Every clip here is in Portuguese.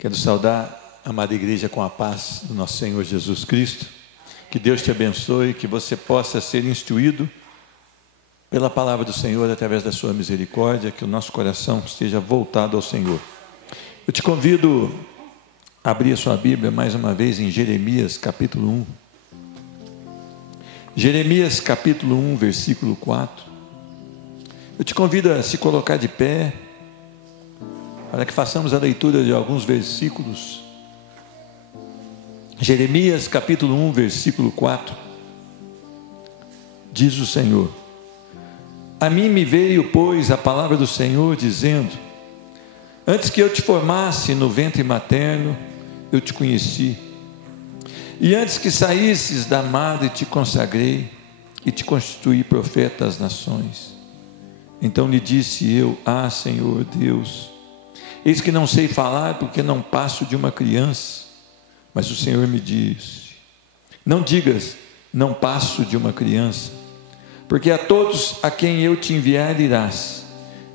Quero saudar a amada igreja com a paz do nosso Senhor Jesus Cristo. Que Deus te abençoe, que você possa ser instruído pela palavra do Senhor através da sua misericórdia, que o nosso coração esteja voltado ao Senhor. Eu te convido a abrir a sua Bíblia mais uma vez em Jeremias capítulo 1. Jeremias capítulo 1, versículo 4. Eu te convido a se colocar de pé, para que façamos a leitura de alguns versículos. Jeremias capítulo 1, versículo 4. Diz o Senhor: A mim me veio, pois, a palavra do Senhor, dizendo: Antes que eu te formasse no ventre materno, eu te conheci. E antes que saísses da madre, te consagrei e te constituí profeta às nações. Então lhe disse eu: Ah, Senhor Deus, eis que não sei falar, porque não passo de uma criança. Mas o Senhor me disse: Não digas, não passo de uma criança, porque a todos a quem eu te enviar irás,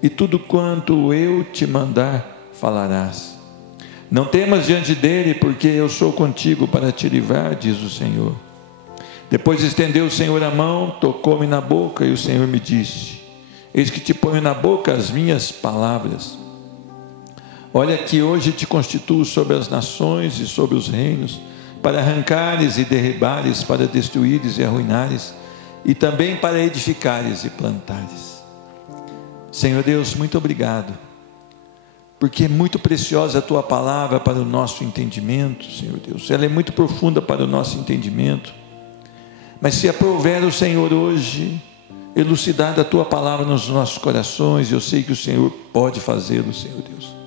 e tudo quanto eu te mandar falarás. Não temas diante dele, porque eu sou contigo para te livrar, diz o Senhor. Depois estendeu o Senhor a mão, tocou-me na boca, e o Senhor me disse: Eis que te ponho na boca as minhas palavras. Olha que hoje te constituo sobre as nações e sobre os reinos, para arrancares e derribares, para destruíres e arruinares, e também para edificares e plantares. Senhor Deus, muito obrigado, porque é muito preciosa a tua palavra para o nosso entendimento, Senhor Deus. Ela é muito profunda para o nosso entendimento. Mas se aprouver o Senhor hoje elucidar a tua palavra nos nossos corações, eu sei que o Senhor pode fazê-lo, Senhor Deus.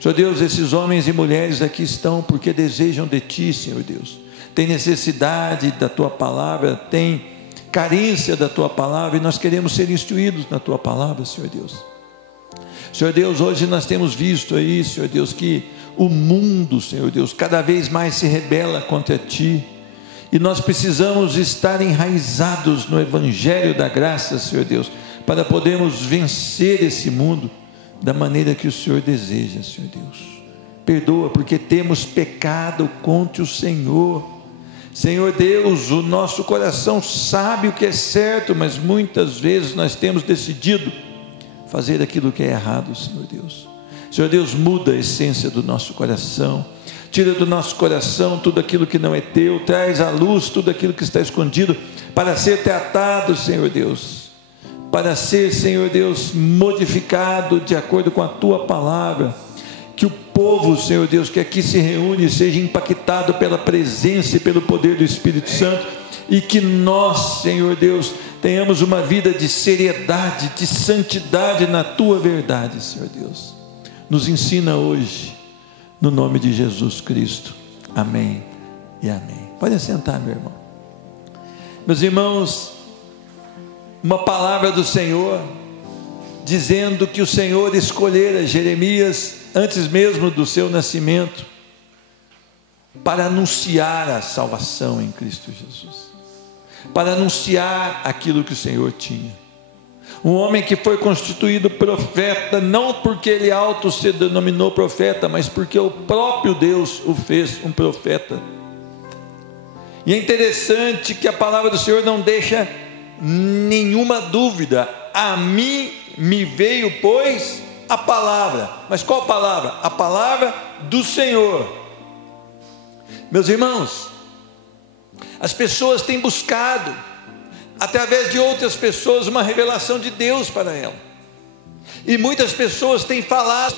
Senhor Deus, esses homens e mulheres aqui estão porque desejam de ti, Senhor Deus. Tem necessidade da tua palavra, tem carência da tua palavra, e nós queremos ser instruídos na tua palavra, Senhor Deus. Senhor Deus, hoje nós temos visto aí, Senhor Deus, que o mundo, Senhor Deus, cada vez mais se rebela contra ti, e nós precisamos estar enraizados no Evangelho da graça, Senhor Deus, para podermos vencer esse mundo da maneira que o Senhor deseja, Senhor Deus. Perdoa, porque temos pecado contra o Senhor. Senhor Deus, o nosso coração sabe o que é certo, mas muitas vezes nós temos decidido fazer aquilo que é errado, Senhor Deus. Senhor Deus, muda a essência do nosso coração, tira do nosso coração tudo aquilo que não é teu, traz à luz tudo aquilo que está escondido, para ser tratado, Senhor Deus, para ser, Senhor Deus, modificado de acordo com a tua palavra. Que o povo, Senhor Deus, que aqui se reúne, seja impactado pela presença e pelo poder do Espírito Santo, e que nós, Senhor Deus, tenhamos uma vida de seriedade, de santidade na tua verdade, Senhor Deus. Nos ensina hoje, no nome de Jesus Cristo. Amém e amém. Pode sentar, meu irmão. Meus irmãos, uma palavra do Senhor, dizendo que o Senhor escolhera Jeremias antes mesmo do seu nascimento, para anunciar a salvação em Cristo Jesus, para anunciar aquilo que o Senhor tinha. Um homem que foi constituído profeta, não porque ele auto se denominou profeta, mas porque o próprio Deus o fez um profeta. E é interessante que a palavra do Senhor não deixa nenhuma dúvida. A mim me veio, pois, a palavra. Mas qual palavra? A palavra do Senhor. Meus irmãos, as pessoas têm buscado, através de outras pessoas, uma revelação de Deus para ela. E muitas pessoas têm falado,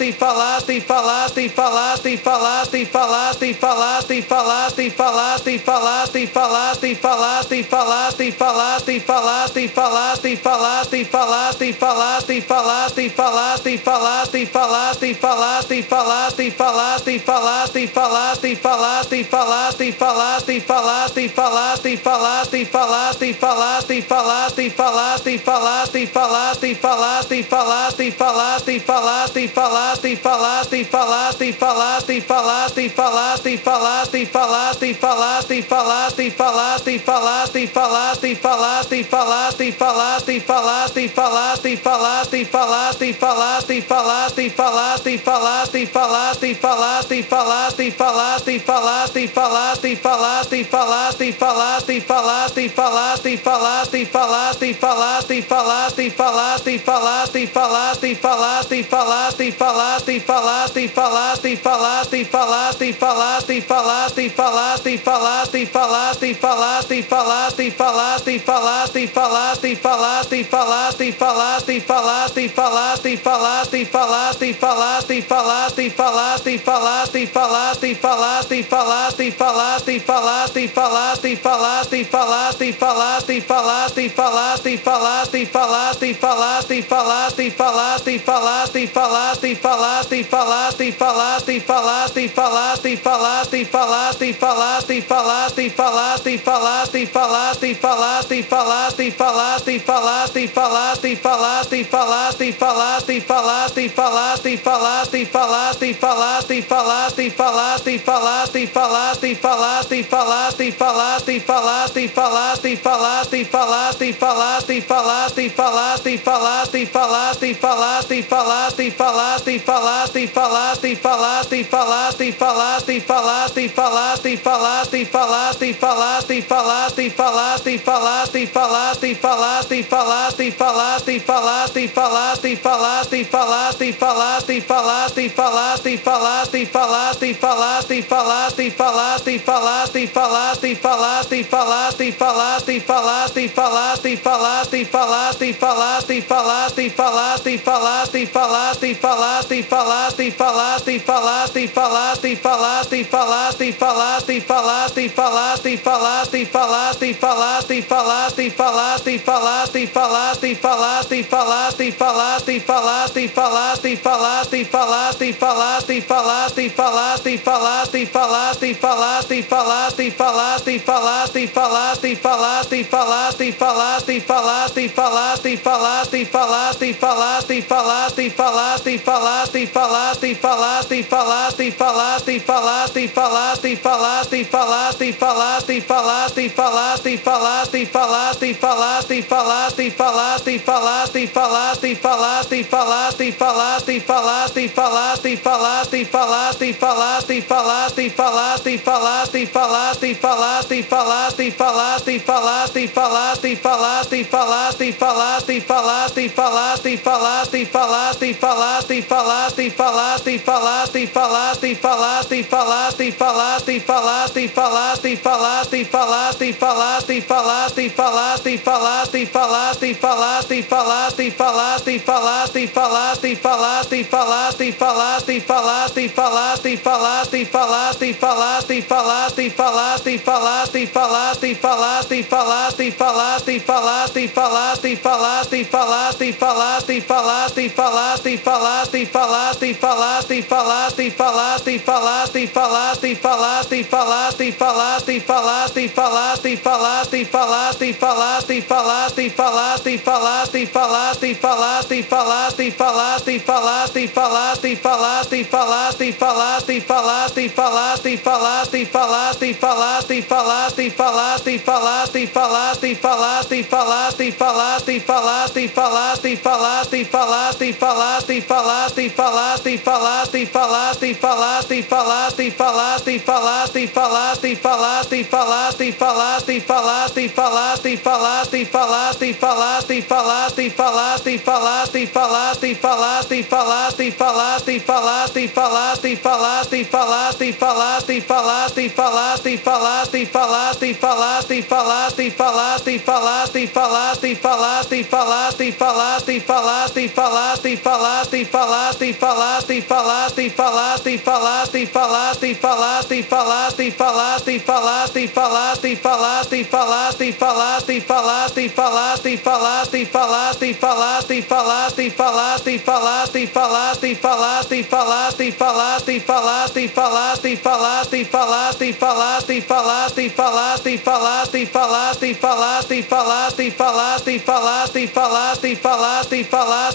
falar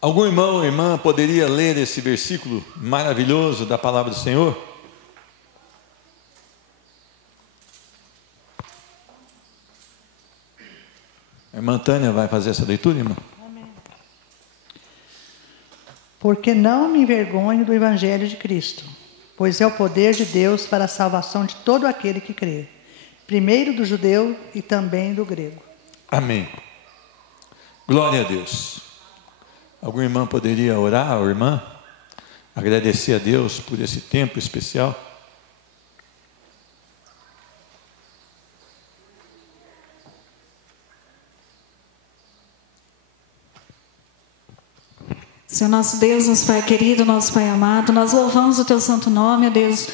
Algum irmão ou irmã poderia ler esse versículo maravilhoso da palavra do Senhor? A irmã Tânia vai fazer essa leitura, irmã? Amém. Porque não me envergonho do Evangelho de Cristo, pois é o poder de Deus para a salvação de todo aquele que crê, primeiro do judeu e também do grego. Amém. Glória a Deus. Algum irmão poderia orar, ou irmã? Agradecer a Deus por esse tempo especial? Senhor nosso Deus, nosso Pai querido, nosso Pai amado, nós louvamos o Teu santo nome, ó Deus,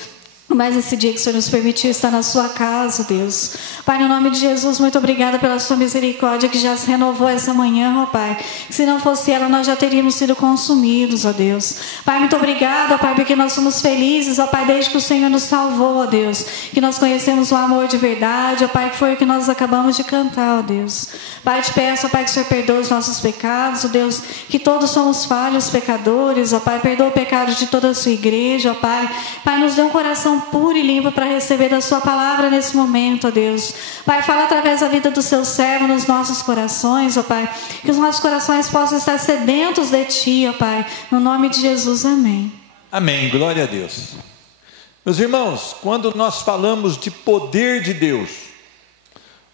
mais esse dia que o Senhor nos permitiu estar na sua casa, Deus. Pai, no nome de Jesus, muito obrigada pela sua misericórdia que já se renovou essa manhã, ó Pai. Se não fosse ela, nós já teríamos sido consumidos, ó Deus. Pai, muito obrigada, ó Pai, porque nós somos felizes, ó Pai, desde que o Senhor nos salvou, ó Deus. Que nós conhecemos o amor de verdade, ó Pai, que foi o que nós acabamos de cantar, ó Deus. Pai, te peço, ó Pai, que o Senhor perdoe os nossos pecados, ó Deus, que todos somos falhos, pecadores, ó Pai, perdoa o pecado de toda a sua igreja, ó Pai. Pai, nos dê um coração puro e limpo para receber da sua palavra nesse momento, ó Deus. Pai, fala através da vida do seu servo nos nossos corações, ó Pai, que os nossos corações possam estar sedentos de Ti, ó Pai, no nome de Jesus, amém. Amém, glória a Deus. Meus irmãos, quando nós falamos de poder de Deus,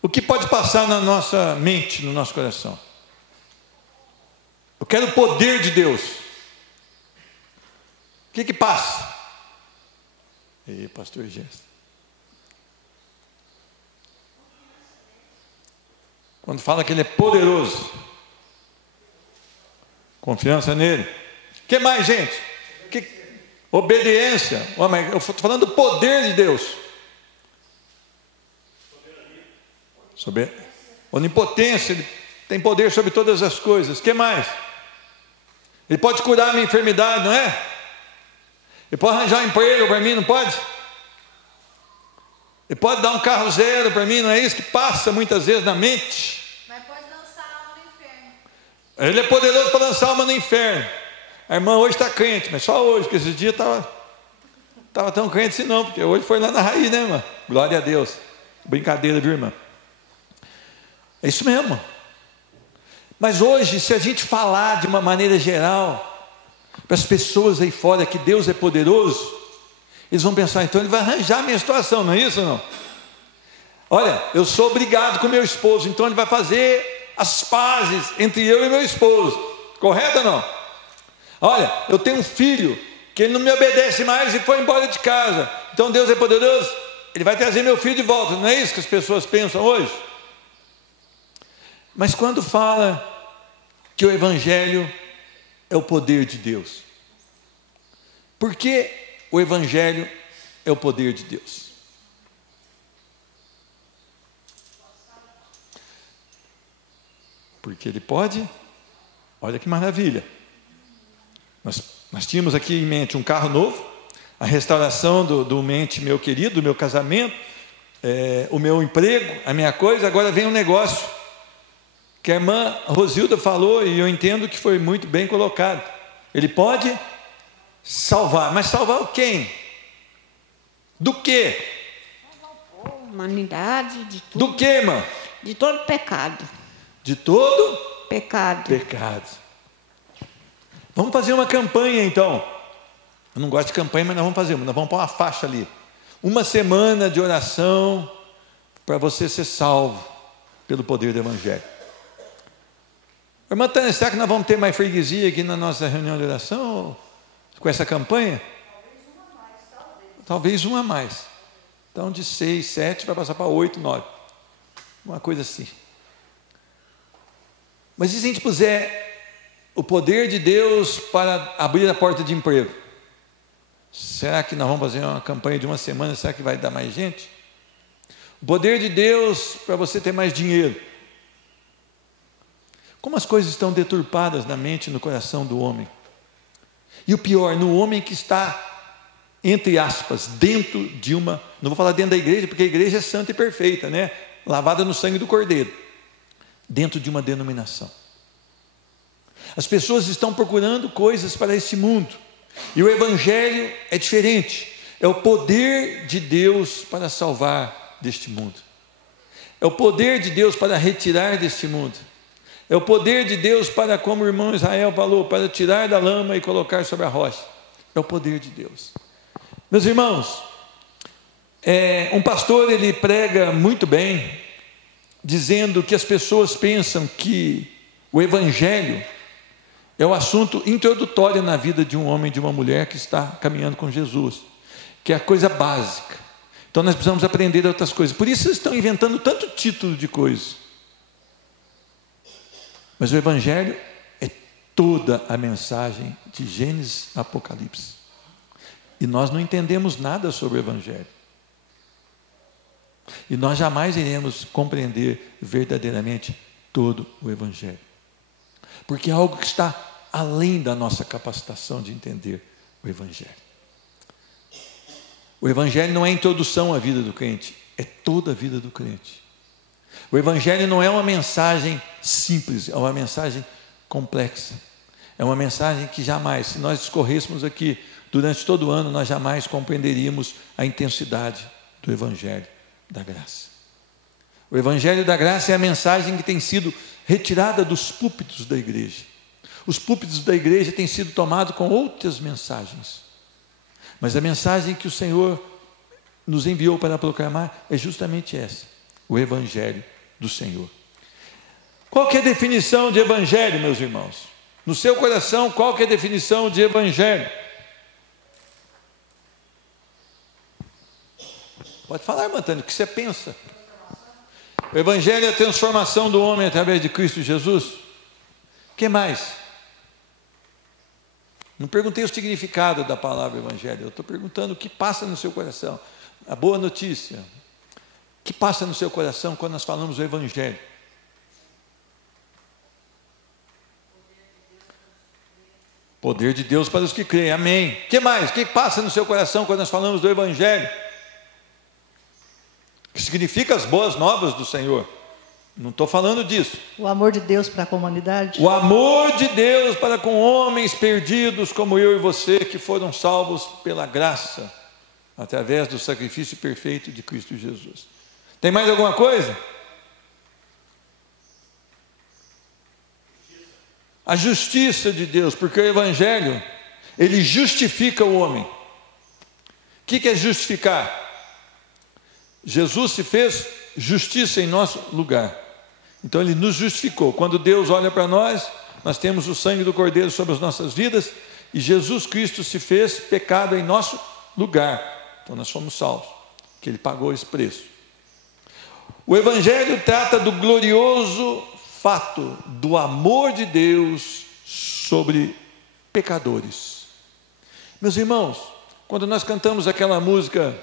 o que pode passar na nossa mente, no nosso coração? Eu quero o poder de Deus. O que passa? E pastor Gerson, quando fala que ele é poderoso, confiança nele. O que mais, gente? Obediência. Eu estou falando do poder de Deus. Sobre onipotência, ele tem poder sobre todas as coisas. O que mais? Ele pode curar a minha enfermidade, não é? Ele pode arranjar um emprego para mim, não pode? Ele pode dar um carro zero para mim, não é isso que passa muitas vezes na mente? Mas pode lançar a alma no inferno. Ele é poderoso para lançar a alma no inferno. A irmã hoje está crente, mas só hoje, porque esses dias estava tão crente assim não, porque hoje foi lá na raiz, né, irmã? Glória a Deus. Brincadeira, viu, irmã? É isso mesmo. Mas hoje, se a gente falar de uma maneira geral para as pessoas aí fora que Deus é poderoso, eles vão pensar, então ele vai arranjar a minha situação, não é isso ou não? Olha, eu sou obrigado com meu esposo, então ele vai fazer as pazes entre eu e meu esposo, correto ou não? Olha, eu tenho um filho que ele não me obedece mais e foi embora de casa, então Deus é poderoso, ele vai trazer meu filho de volta, não é isso que as pessoas pensam hoje? Mas quando fala que o Evangelho é o poder de Deus, por que o Evangelho é o poder de Deus? Porque ele pode, olha que maravilha, nós tínhamos aqui em mente um carro novo, a restauração do mente meu querido, do meu casamento, o meu emprego, a minha coisa, agora vem um negócio, que a irmã Rosilda falou, e eu entendo que foi muito bem colocado, ele pode salvar, mas salvar quem? Do quê? Salvar o povo, a humanidade, de tudo. Do quê, irmã? De todo pecado. De todo Pecado. Vamos fazer uma campanha então. Eu não gosto de campanha, mas nós vamos fazer uma. Nós vamos pôr uma faixa ali. Uma semana de oração para você ser salvo pelo poder do Evangelho. Irmã Tânia, será que nós vamos ter mais freguesia aqui na nossa reunião de oração com essa campanha? Talvez uma a mais. Então de 6, 7 vai passar para 8, 9. Uma coisa assim. Mas e se a gente puser o poder de Deus para abrir a porta de emprego? Será que nós vamos fazer uma campanha de uma semana? Será que vai dar mais gente? O poder de Deus para você ter mais dinheiro. Como as coisas estão deturpadas na mente e no coração do homem. E o pior, no homem que está, entre aspas, dentro de uma, não vou falar dentro da igreja, porque a igreja é santa e perfeita, né? Lavada no sangue do Cordeiro. Dentro de uma denominação. As pessoas estão procurando coisas para esse mundo. E o Evangelho é diferente. É o poder de Deus para salvar deste mundo. É o poder de Deus para retirar deste mundo. É o poder de Deus para, como o irmão Israel falou, para tirar da lama e colocar sobre a rocha. É o poder de Deus. Meus irmãos, um pastor, ele prega muito bem, dizendo que as pessoas pensam que o Evangelho É o assunto introdutório na vida de um homem e de uma mulher que está caminhando com Jesus, que é a coisa básica. Então nós precisamos aprender outras coisas. Por isso eles estão inventando tanto título de coisa. Mas o Evangelho é toda a mensagem de Gênesis a Apocalipse. E nós não entendemos nada sobre o Evangelho. E nós jamais iremos compreender verdadeiramente todo o Evangelho. Porque é algo que está além da nossa capacitação de entender o Evangelho. O Evangelho não é introdução à vida do crente, é toda a vida do crente. O Evangelho não é uma mensagem simples, é uma mensagem complexa. É uma mensagem que jamais, se nós discorrêssemos aqui durante todo o ano, nós jamais compreenderíamos a intensidade do Evangelho da graça. O Evangelho da graça é a mensagem que tem sido retirada dos púlpitos da igreja. Os púlpitos da igreja têm sido tomados com outras mensagens. Mas a mensagem que o Senhor nos enviou para proclamar é justamente essa, o Evangelho do Senhor. Qual que é a definição de Evangelho, meus irmãos? No seu coração, qual que é a definição de Evangelho? Pode falar, irmã Tânia, o que você pensa? O Evangelho é a transformação do homem através de Cristo Jesus. O que mais? Não perguntei o significado da palavra Evangelho, eu estou perguntando o que passa no seu coração. A boa notícia, o que passa no seu coração quando nós falamos do Evangelho? Poder de Deus para os que creem, amém. O que mais? O que passa no seu coração quando nós falamos do Evangelho? O que significa as boas novas do Senhor? Não estou falando disso. O amor de Deus para a comunidade. O amor de Deus para com homens perdidos como eu e você, que foram salvos pela graça, através do sacrifício perfeito de Cristo Jesus. Tem mais alguma coisa? A justiça de Deus, porque o Evangelho, ele justifica o homem. O que é justificar? Jesus se fez justiça em nosso lugar. Então ele nos justificou. Quando Deus olha para nós, nós temos o sangue do Cordeiro sobre as nossas vidas, e Jesus Cristo se fez pecado em nosso lugar. Então nós somos salvos, que ele pagou esse preço. O Evangelho trata do glorioso fato do amor de Deus sobre pecadores. Meus irmãos, quando nós cantamos aquela música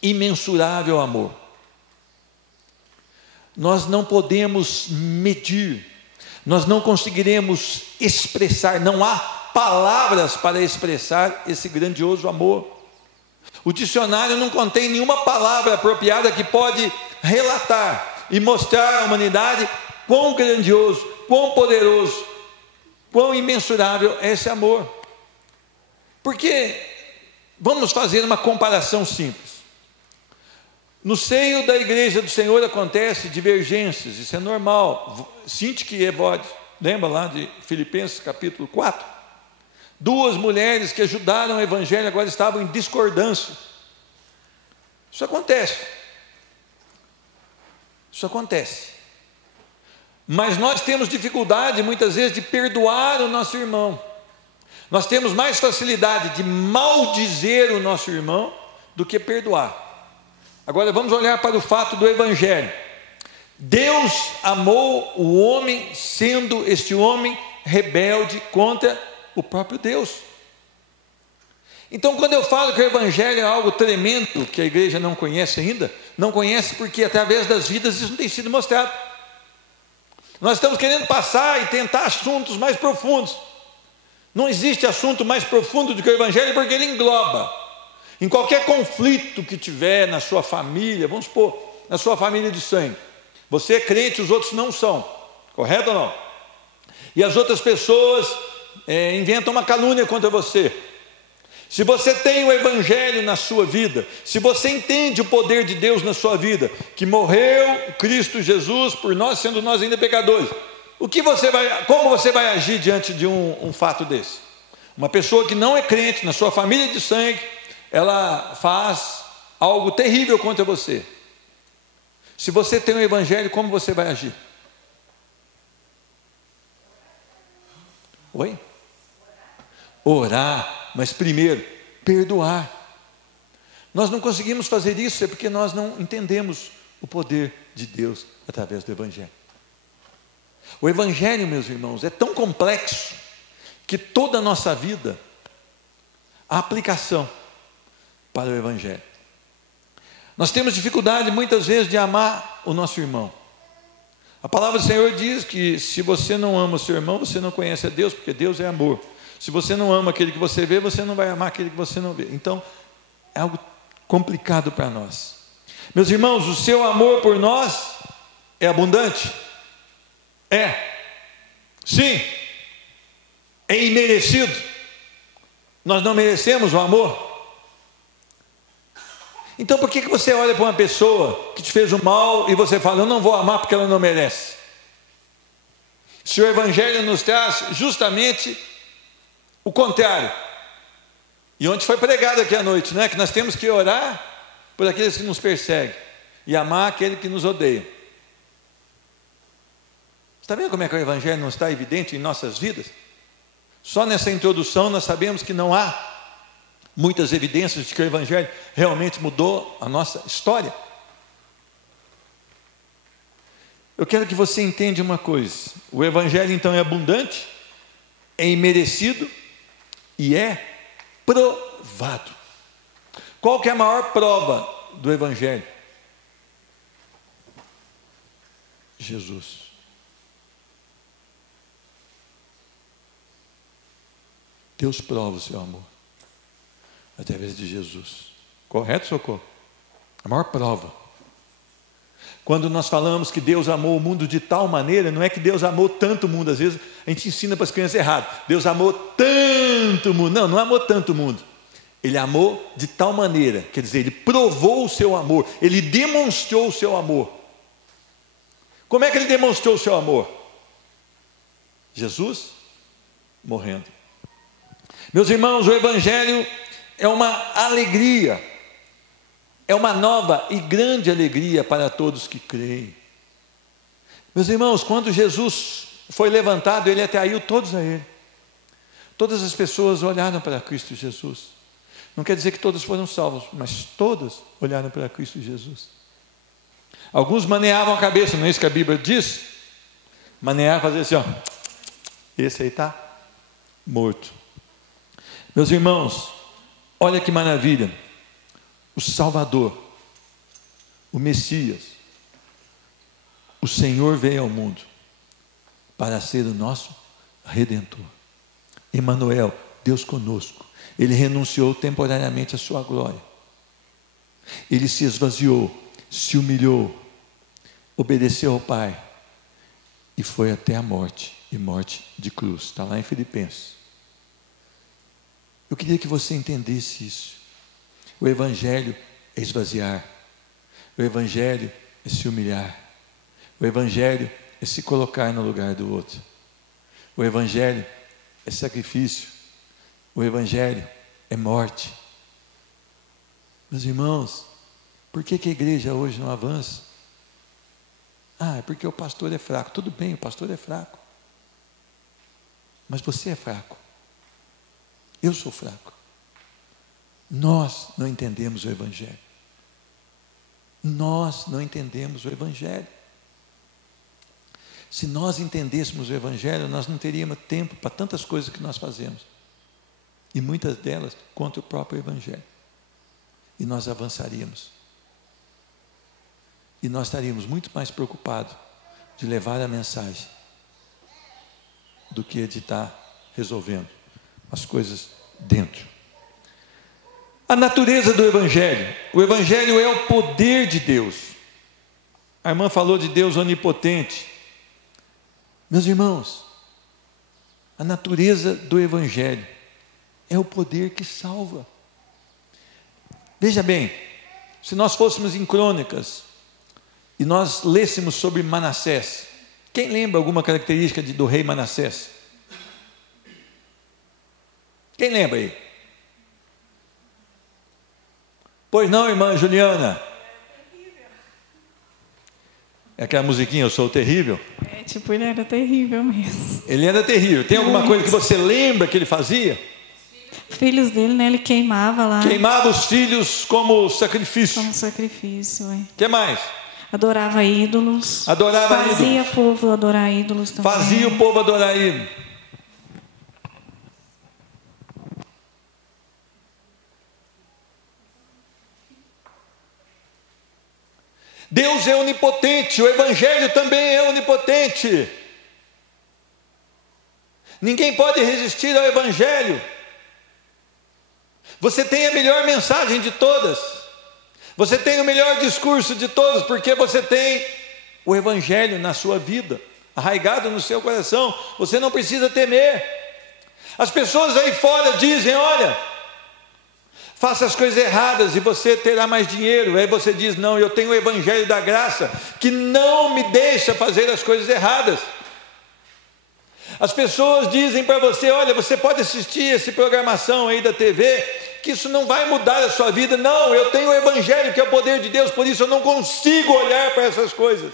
Imensurável Amor, nós não podemos medir, nós não conseguiremos expressar, não há palavras para expressar esse grandioso amor. O dicionário não contém nenhuma palavra apropriada que pode relatar e mostrar à humanidade quão grandioso, quão poderoso, quão imensurável é esse amor. Porque, vamos fazer uma comparação simples. No seio da igreja do Senhor acontece divergências, isso é normal. Sintique e Evode, lembra lá de Filipenses capítulo 4? Duas mulheres que ajudaram o Evangelho agora estavam em discordância. Isso acontece. Isso acontece. Mas nós temos dificuldade muitas vezes de perdoar o nosso irmão. Nós temos mais facilidade de maldizer o nosso irmão do que perdoar. Agora vamos olhar para o fato do Evangelho. Deus amou o homem, sendo este homem rebelde contra o próprio Deus. Então, quando eu falo que o Evangelho é algo tremendo, que a igreja não conhece ainda, não conhece porque através das vidas isso não tem sido mostrado. Nós estamos querendo passar e tentar assuntos mais profundos. Não existe assunto mais profundo do que o Evangelho, porque ele engloba. Em qualquer conflito que tiver na sua família, vamos supor, na sua família de sangue, você é crente, os outros não são, correto ou não? E as outras pessoas inventam uma calúnia contra você. Se você tem o Evangelho na sua vida, se você entende o poder de Deus na sua vida, que morreu Cristo Jesus por nós, sendo nós ainda pecadores, como você vai agir diante de um fato desse? Uma pessoa que não é crente, na sua família de sangue, ela faz algo terrível contra você. Se você tem o Evangelho, como você vai agir? Oi? Orar, mas primeiro, perdoar. Nós não conseguimos fazer isso, é porque nós não entendemos o poder de Deus através do Evangelho. O Evangelho, meus irmãos, é tão complexo, que toda a nossa vida, a aplicação para o Evangelho. Nós temos dificuldade muitas vezes de amar o nosso irmão. A palavra do Senhor diz que se você não ama o seu irmão, você não conhece a Deus, porque Deus é amor. Se você não ama aquele que você vê, você não vai amar aquele que você não vê. Então, é algo complicado para nós. Meus irmãos, o seu amor por nós é abundante? É. Sim. É imerecido. Nós não merecemos o amor. Então por que você olha para uma pessoa que te fez o mal e você fala, eu não vou amar porque ela não merece? Se o Evangelho nos traz justamente o contrário. E onde foi pregado aqui à noite, né? Que nós temos que orar por aqueles que nos perseguem e amar aquele que nos odeia. Está vendo como é que o Evangelho não está evidente em nossas vidas? Só nessa introdução nós sabemos que não há muitas evidências de que o Evangelho realmente mudou a nossa história. Eu quero que você entenda uma coisa: o Evangelho então é abundante, é imerecido e é provado. Qual que é a maior prova do Evangelho? Jesus. Deus prova o seu amor através de Jesus. Correto, Socorro? A maior prova. Quando nós falamos que Deus amou o mundo de tal maneira, não é que Deus amou tanto o mundo. Às vezes a gente ensina para as crianças errado. Deus amou tanto o mundo. Não, não amou tanto o mundo. Ele amou de tal maneira, quer dizer, Ele provou o seu amor. Ele demonstrou o seu amor. Como é que Ele demonstrou o seu amor? Jesus morrendo. Meus irmãos, o Evangelho é uma alegria, é uma nova e grande alegria para todos que creem. Meus irmãos, quando Jesus foi levantado, Ele atraiu todos a Ele. Todas as pessoas olharam para Cristo Jesus. Não quer dizer que todos foram salvos, mas todas olharam para Cristo Jesus. Alguns maneavam a cabeça, não é isso que a Bíblia diz? Manear, fazer assim, ó. Esse aí está morto. Meus irmãos, olha que maravilha, o Salvador, o Messias, o Senhor veio ao mundo para ser o nosso Redentor. Emanuel, Deus conosco. Ele renunciou temporariamente à sua glória. Ele se esvaziou, se humilhou, obedeceu ao Pai e foi até a morte, e morte de cruz. Está lá em Filipenses. Eu queria que você entendesse isso. O Evangelho é esvaziar. O Evangelho é se humilhar. O Evangelho é se colocar no lugar do outro. O Evangelho é sacrifício. O Evangelho é morte. Meus irmãos, por que a igreja hoje não avança? Ah, é porque o pastor é fraco. Tudo bem, o pastor é fraco. Mas você é fraco. Eu sou fraco. Nós não entendemos o Evangelho. Nós não entendemos o Evangelho. Se nós entendêssemos o Evangelho, nós não teríamos tempo para tantas coisas que nós fazemos. E muitas delas contra o próprio Evangelho. E nós avançaríamos. E nós estaríamos muito mais preocupados de levar a mensagem do que de estar resolvendo as coisas dentro. A natureza do Evangelho. O Evangelho é o poder de Deus. A irmã falou de Deus onipotente. Meus irmãos, a natureza do Evangelho é o poder que salva. Veja bem, se nós fôssemos em Crônicas e nós lêssemos sobre Manassés, quem lembra alguma característica do rei Manassés? Quem lembra aí? Pois não, irmã Juliana? É aquela musiquinha, eu sou terrível? Tipo, ele era terrível mesmo. Ele era terrível. Tem alguma coisa que você lembra que ele fazia? Filhos dele, né? Ele queimava lá. Queimava os filhos como sacrifício. Como sacrifício, O que mais? Adorava ídolos. Adorava ídolos. Fazia o povo adorar ídolos também. Fazia o povo adorar ídolos. Deus é onipotente, o Evangelho também é onipotente. Ninguém pode resistir ao Evangelho. Você tem a melhor mensagem de todas. Você tem o melhor discurso de todos, porque você tem o Evangelho na sua vida, arraigado no seu coração. Você não precisa temer. As pessoas aí fora dizem: olha, faça as coisas erradas e você terá mais dinheiro. Aí você diz: não, eu tenho o Evangelho da graça, que não me deixa fazer as coisas erradas. As pessoas dizem para você: olha, você pode assistir essa programação aí da TV, que isso não vai mudar a sua vida. Não, eu tenho o Evangelho, que é o poder de Deus, por isso eu não consigo olhar para essas coisas.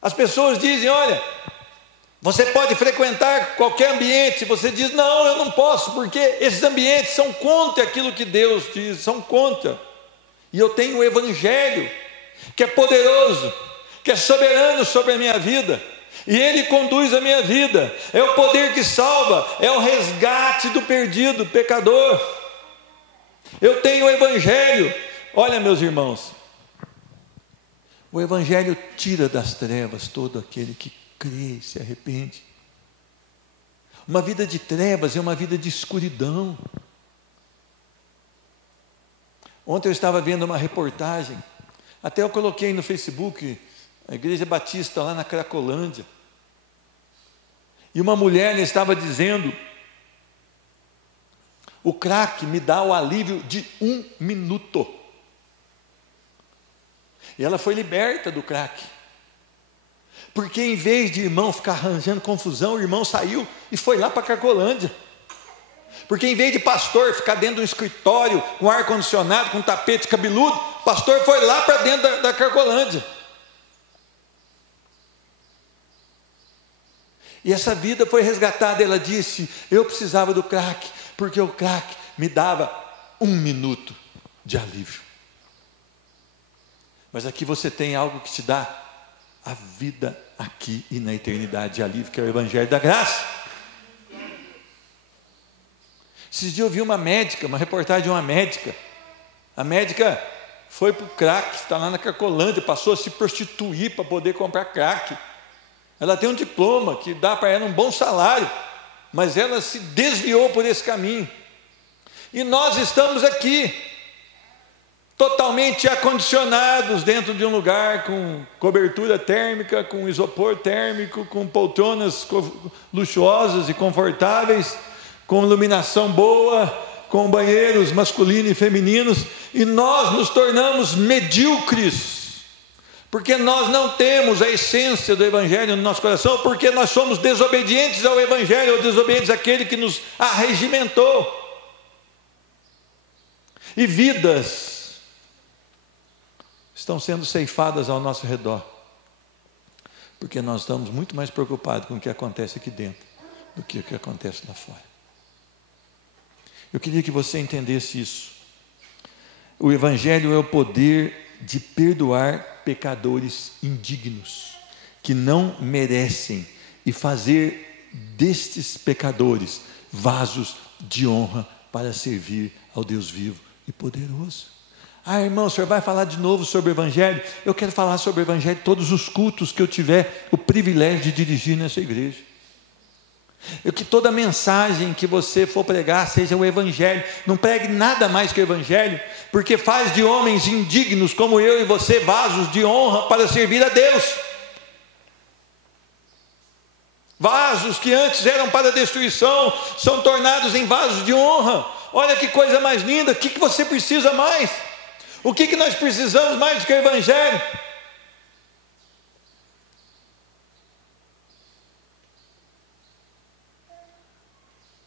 As pessoas dizem: olha, você pode frequentar qualquer ambiente. Você diz: não, eu não posso, porque esses ambientes são contra aquilo que Deus diz, são contra. E eu tenho o Evangelho, que é poderoso, que é soberano sobre a minha vida, e Ele conduz a minha vida. É o poder que salva, é o resgate do perdido, pecador. Eu tenho o Evangelho. Olha, meus irmãos, o Evangelho tira das trevas todo aquele que crê e se arrepende. Uma vida de trevas é uma vida de escuridão. Ontem eu estava vendo uma reportagem, até eu coloquei no Facebook, a Igreja Batista lá na Cracolândia, e uma mulher estava dizendo: o crack me dá o alívio de 1 minuto. E ela foi liberta do crack, porque em vez de irmão ficar arranjando confusão, o irmão saiu e foi lá para a Cracolândia. Porque em vez de pastor ficar dentro de um escritório com ar-condicionado, com tapete cabeludo, o pastor foi lá para dentro da Cracolândia. E essa vida foi resgatada. Ela disse: eu precisava do crack, porque o crack me dava 1 minuto de alívio. Mas aqui você tem algo que te dá a vida aqui e na eternidade de alívio, que é o Evangelho da graça. Esses dias eu vi uma médica, uma reportagem de uma médica. A médica foi para o crack, está lá na Cracolândia, passou a se prostituir para poder comprar crack. Ela tem um diploma que dá para ela um bom salário, mas ela se desviou por esse caminho. E nós estamos aqui, totalmente acondicionados dentro de um lugar com cobertura térmica, com isopor térmico, com poltronas luxuosas e confortáveis, com iluminação boa, com banheiros masculinos e femininos, e nós nos tornamos medíocres, porque nós não temos a essência do Evangelho no nosso coração, porque nós somos desobedientes ao Evangelho, ou desobedientes àquele que nos arregimentou. E vidas estão sendo ceifadas ao nosso redor, porque nós estamos muito mais preocupados com o que acontece aqui dentro do que o que acontece lá fora. Eu queria que você entendesse isso. O Evangelho é o poder de perdoar pecadores indignos, que não merecem, e fazer destes pecadores vasos de honra para servir ao Deus vivo e poderoso. Ah, irmão, o senhor vai falar de novo sobre o Evangelho? Eu quero falar sobre o Evangelho todos os cultos que eu tiver o privilégio de dirigir nessa igreja. Que toda mensagem que você for pregar seja o Evangelho. Não pregue nada mais que o Evangelho, porque faz de homens indignos como eu e você vasos de honra para servir a Deus. Vasos que antes eram para destruição são tornados em vasos de honra. Olha que coisa mais linda. O que você precisa mais? O que nós precisamos mais do que o Evangelho?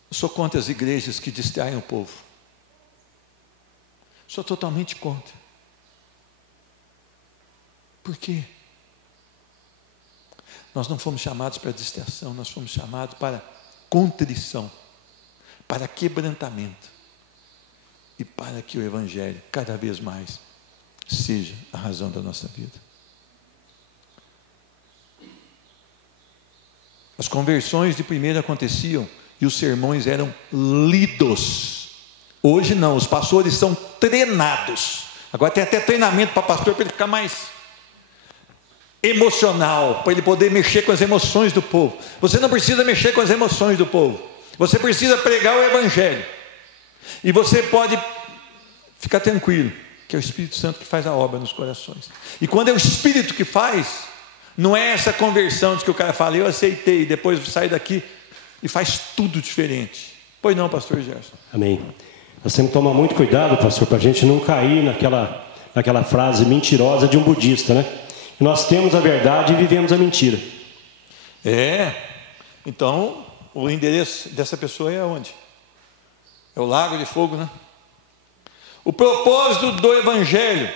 Eu sou contra as igrejas que distraem o povo. Sou totalmente contra. Por quê? Nós não fomos chamados para distração, nós fomos chamados para contrição, para quebrantamento e para que o Evangelho cada vez mais seja a razão da nossa vida. As conversões de primeiro aconteciam e os sermões eram lidos. Hoje não, os pastores são treinados. Agora tem até treinamento para pastor, para ele ficar mais emocional, para ele poder mexer com as emoções do povo. Você não precisa mexer com as emoções do povo, você precisa pregar o Evangelho, e você pode ficar tranquilo, que é o Espírito Santo que faz a obra nos corações. E quando é o Espírito que faz, não é essa conversão de que o cara fala, eu aceitei, depois sai daqui e faz tudo diferente. Pois não, pastor Gerson? Amém. Nós temos que tomar muito cuidado, pastor, para a gente não cair naquela frase mentirosa de um budista, né? Nós temos a verdade e vivemos a mentira. Então o endereço dessa pessoa é onde? É o lago de fogo, né? O propósito do Evangelho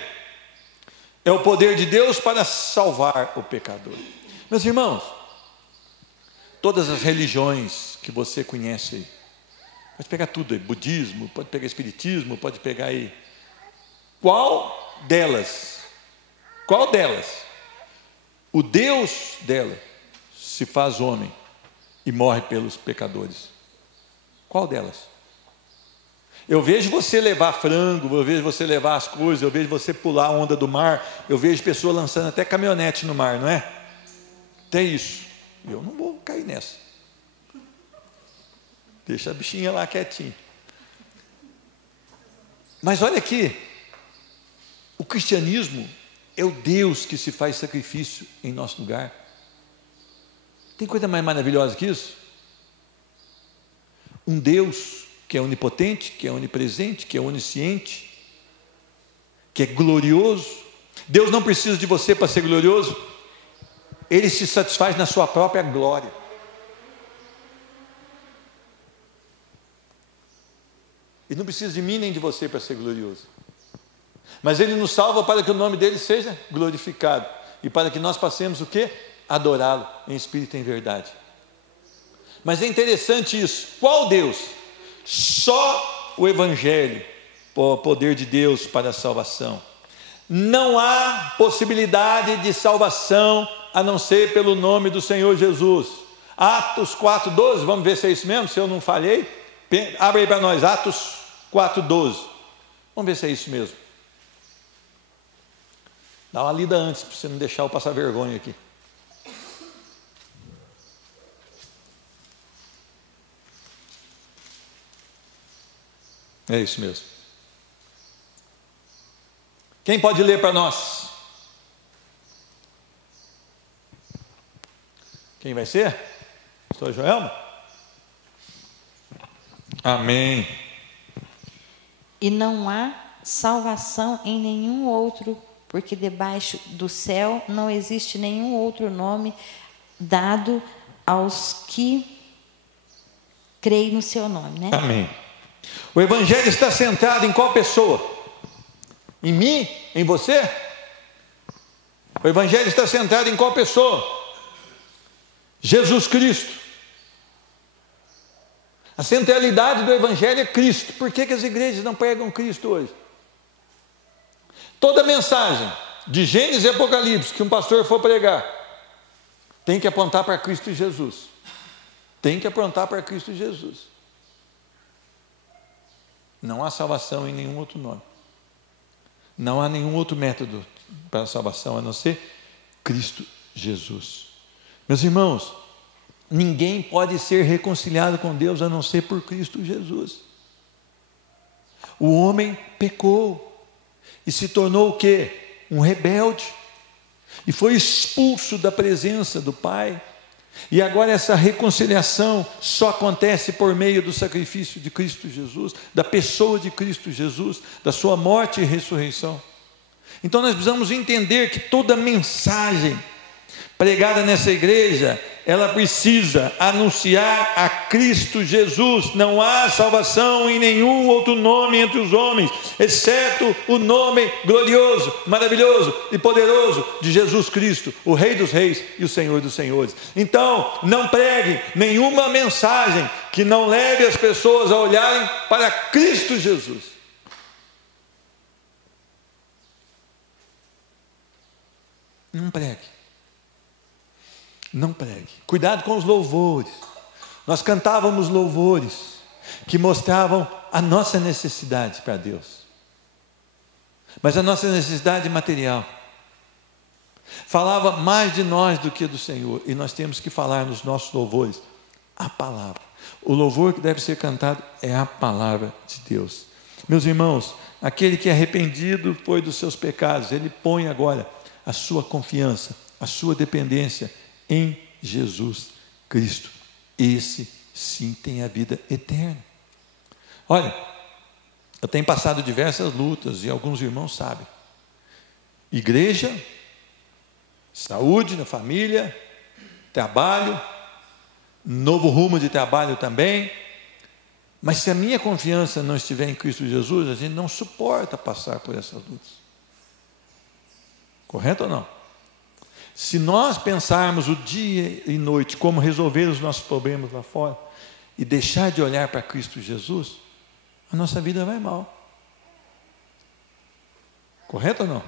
é o poder de Deus para salvar o pecador. Meus irmãos, todas as religiões que você conhece aí, pode pegar tudo aí, budismo, pode pegar espiritismo, pode pegar aí, qual delas, o Deus dela se faz homem e morre pelos pecadores? Qual delas? Eu vejo você levar frango, eu vejo você levar as coisas, eu vejo você pular a onda do mar, eu vejo pessoas lançando até caminhonete no mar, não é? Até isso. Eu não vou cair nessa. Deixa a bichinha lá quietinha. Mas olha aqui, o cristianismo é o Deus que se faz sacrifício em nosso lugar. Tem coisa mais maravilhosa que isso? Um Deus que é onipotente, que é onipresente, que é onisciente, que é glorioso. Deus não precisa de você para ser glorioso, Ele se satisfaz na sua própria glória. Ele não precisa de mim nem de você para ser glorioso, mas Ele nos salva para que o nome dEle seja glorificado, e para que nós passemos o quê? Adorá-lo em espírito e em verdade. Mas é interessante isso, qual Deus? Só o Evangelho, o poder de Deus para a salvação. Não há possibilidade de salvação a não ser pelo nome do Senhor Jesus. Atos 4:12, vamos ver se é isso mesmo, se eu não falhei. Abre aí para nós, Atos 4:12. Vamos ver se é isso mesmo. Dá uma lida antes, para você não deixar eu passar vergonha aqui. É isso mesmo. Quem pode ler para nós? Quem vai ser? Pastor Joelma? Amém. E não há salvação em nenhum outro, porque debaixo do céu não existe nenhum outro nome dado aos que creem no seu nome, né? Amém. O Evangelho está centrado em qual pessoa? Em mim? Em você? O Evangelho está centrado em qual pessoa? Jesus Cristo. A centralidade do Evangelho é Cristo. Por que as igrejas não pregam Cristo hoje? Toda mensagem de Gênesis e Apocalipse que um pastor for pregar tem que apontar para Cristo Jesus. Tem que apontar para Cristo Jesus. Não há salvação em nenhum outro nome. Não há nenhum outro método para a salvação a não ser Cristo Jesus. Meus irmãos, ninguém pode ser reconciliado com Deus a não ser por Cristo Jesus. O homem pecou e se tornou o quê? Um rebelde, e foi expulso da presença do Pai. E agora essa reconciliação só acontece por meio do sacrifício de Cristo Jesus, da pessoa de Cristo Jesus, da sua morte e ressurreição. Então nós precisamos entender que toda mensagem pregada nessa igreja, ela precisa anunciar a Cristo Jesus. Não há salvação em nenhum outro nome entre os homens, exceto o nome glorioso, maravilhoso e poderoso de Jesus Cristo, o Rei dos Reis e o Senhor dos Senhores. Então, não pregue nenhuma mensagem que não leve as pessoas a olharem para Cristo Jesus. Não pregue. Não pregue. Cuidado com os louvores. Nós cantávamos louvores que mostravam a nossa necessidade para Deus, mas a nossa necessidade material falava mais de nós do que do Senhor, e nós temos que falar nos nossos louvores a palavra. O louvor que deve ser cantado é a palavra de Deus. Meus irmãos, aquele que é arrependido foi dos seus pecados, ele põe agora a sua confiança, a sua dependência em Jesus Cristo. Esse sim tem a vida eterna. Olha, eu tenho passado diversas lutas, e alguns irmãos sabem. Igreja, saúde na família, trabalho, novo rumo de trabalho também. Mas se a minha confiança não estiver em Cristo Jesus, a gente não suporta passar por essas lutas. Correto ou não? Se nós pensarmos o dia e noite como resolver os nossos problemas lá fora e deixar de olhar para Cristo Jesus, a nossa vida vai mal. Correto ou não?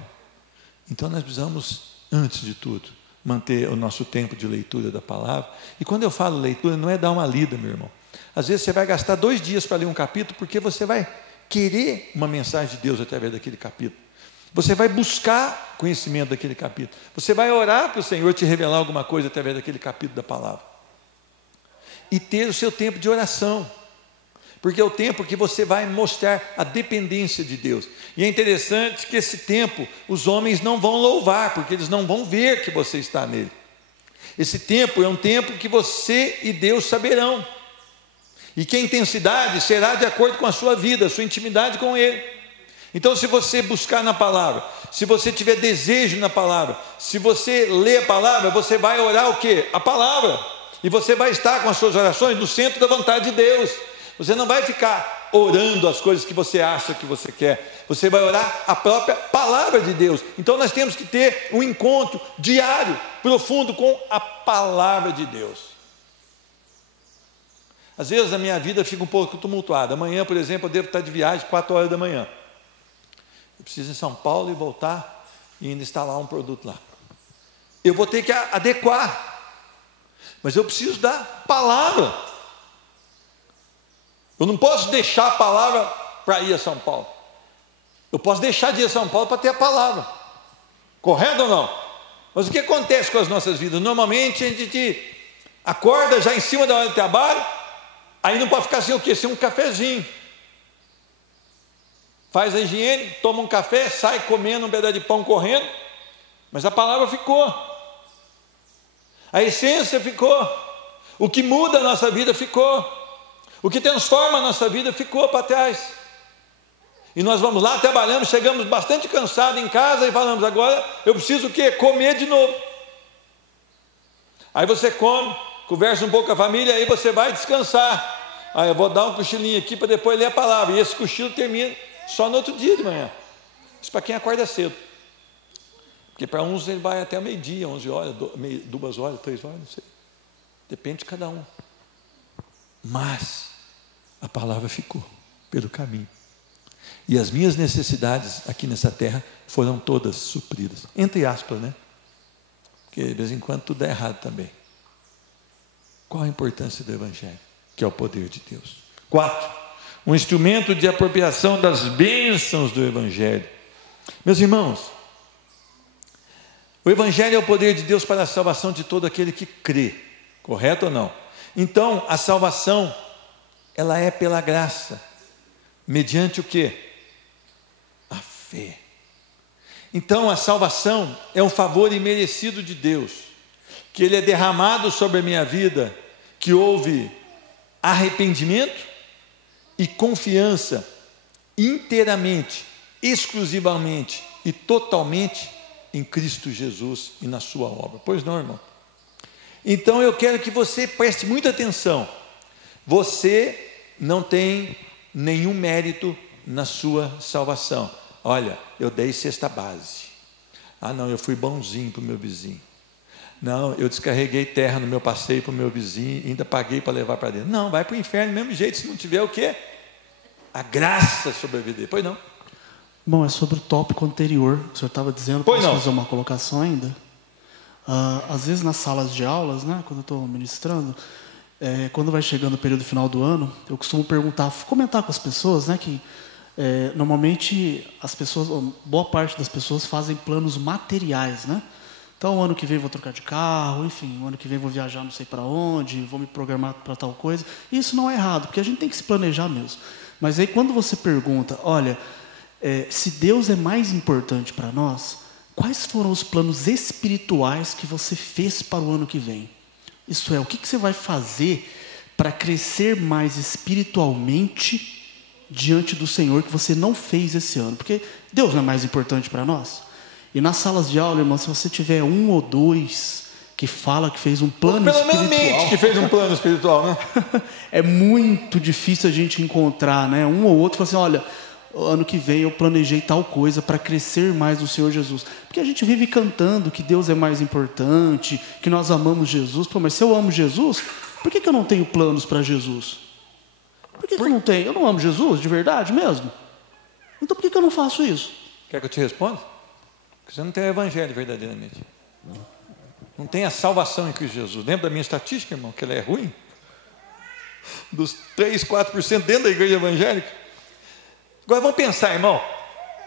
Então nós precisamos, antes de tudo, manter o nosso tempo de leitura da palavra. E quando eu falo leitura, não é dar uma lida, meu irmão. Às vezes você vai gastar 2 dias para ler um capítulo, porque você vai querer uma mensagem de Deus através daquele capítulo. Você vai buscar conhecimento daquele capítulo. Você vai orar para o Senhor te revelar alguma coisa através daquele capítulo da palavra. E ter o seu tempo de oração. Porque é o tempo que você vai mostrar a dependência de Deus. E é interessante que esse tempo os homens não vão louvar, porque eles não vão ver que você está nele. Esse tempo é um tempo que você e Deus saberão. E que a intensidade será de acordo com a sua vida, a sua intimidade com Ele. Então, se você buscar na palavra, se você tiver desejo na palavra, se você ler a palavra, você vai orar o quê? A palavra. E você vai estar com as suas orações no centro da vontade de Deus. Você não vai ficar orando as coisas que você acha que você quer. Você vai orar a própria palavra de Deus. Então, nós temos que ter um encontro diário, profundo com a palavra de Deus. Às vezes a minha vida fica um pouco tumultuada. Amanhã, por exemplo, eu devo estar de viagem 4 horas da manhã. Eu preciso ir em São Paulo e voltar e ainda instalar um produto lá. Eu vou ter que adequar, mas eu preciso da palavra. Eu não posso deixar a palavra para ir a São Paulo. Eu posso deixar de ir a São Paulo para ter a palavra. Correto ou não? Mas o que acontece com as nossas vidas? Normalmente a gente acorda já em cima da hora de trabalho, aí não pode ficar sem o quê? Sem um cafezinho. Faz a higiene, toma um café, sai comendo um pedaço de pão correndo, mas a palavra ficou. A essência ficou. O que muda a nossa vida ficou. O que transforma a nossa vida ficou para trás. E nós vamos lá, trabalhamos, chegamos bastante cansados em casa e falamos, agora eu preciso o quê? Comer de novo. Aí você come, conversa um pouco com a família, aí você vai descansar. Aí eu vou dar um cochilinho aqui para depois ler a palavra. E esse cochilo termina só no outro dia de manhã. Isso para quem acorda cedo. Porque para uns ele vai até meio-dia, 11 horas, 2 horas, 3 horas, não sei. Depende de cada um. Mas a palavra ficou pelo caminho. E as minhas necessidades aqui nessa terra foram todas supridas. Entre aspas, né? Porque de vez em quando tudo é errado também. Qual a importância do Evangelho? Que é o poder de Deus. 4. Um instrumento de apropriação das bênçãos do Evangelho. Meus irmãos, o Evangelho é o poder de Deus para a salvação de todo aquele que crê. Correto ou não? Então, a salvação, ela é pela graça. Mediante o quê? A fé. Então, a salvação é um favor imerecido de Deus, que Ele é derramado sobre a minha vida, que houve arrependimento e confiança inteiramente, exclusivamente e totalmente em Cristo Jesus e na sua obra. Pois não, irmão? Então eu quero que você preste muita atenção. Você não tem nenhum mérito na sua salvação. Olha, eu dei cesta base. Ah não, eu fui bonzinho para o meu vizinho. Não, eu descarreguei terra no meu passeio para o meu vizinho e ainda paguei para levar para dentro. Não, vai para o inferno do mesmo jeito, se não tiver o quê? A graça sobre a vida dele. Pois não? Bom, é sobre o tópico anterior. O senhor estava dizendo, posso fazer uma colocação ainda? Às vezes nas salas de aulas, né, quando eu estou ministrando, quando vai chegando o período final do ano, eu costumo comentar com as pessoas, né, que normalmente as pessoas, boa parte das pessoas fazem planos materiais, né? Então, o ano que vem vou trocar de carro, enfim, o ano que vem vou viajar não sei para onde, vou me programar para tal coisa. Isso não é errado, porque a gente tem que se planejar mesmo. Mas aí quando você pergunta, olha, se Deus é mais importante para nós, quais foram os planos espirituais que você fez para o ano que vem? Isso é, o que você vai fazer para crescer mais espiritualmente diante do Senhor que você não fez esse ano? Porque Deus não é mais importante para nós? E nas salas de aula, irmão, se você tiver um ou dois que fala que fez um plano espiritual... Pelo menos que fez um plano espiritual, né? É muito difícil a gente encontrar, né? Um ou outro fala assim, olha, ano que vem eu planejei tal coisa para crescer mais no Senhor Jesus. Porque a gente vive cantando que Deus é mais importante, que nós amamos Jesus. Pô, mas se eu amo Jesus, por que eu não tenho planos para Jesus? Por que eu não tenho? Eu não amo Jesus de verdade mesmo? Então por que eu não faço isso? Quer que eu te responda? Porque você não tem o evangelho verdadeiramente. Não tem a salvação em Cristo Jesus. Lembra da minha estatística, irmão, que ela é ruim? Dos 3, 4% dentro da igreja evangélica. Agora vamos pensar, irmão.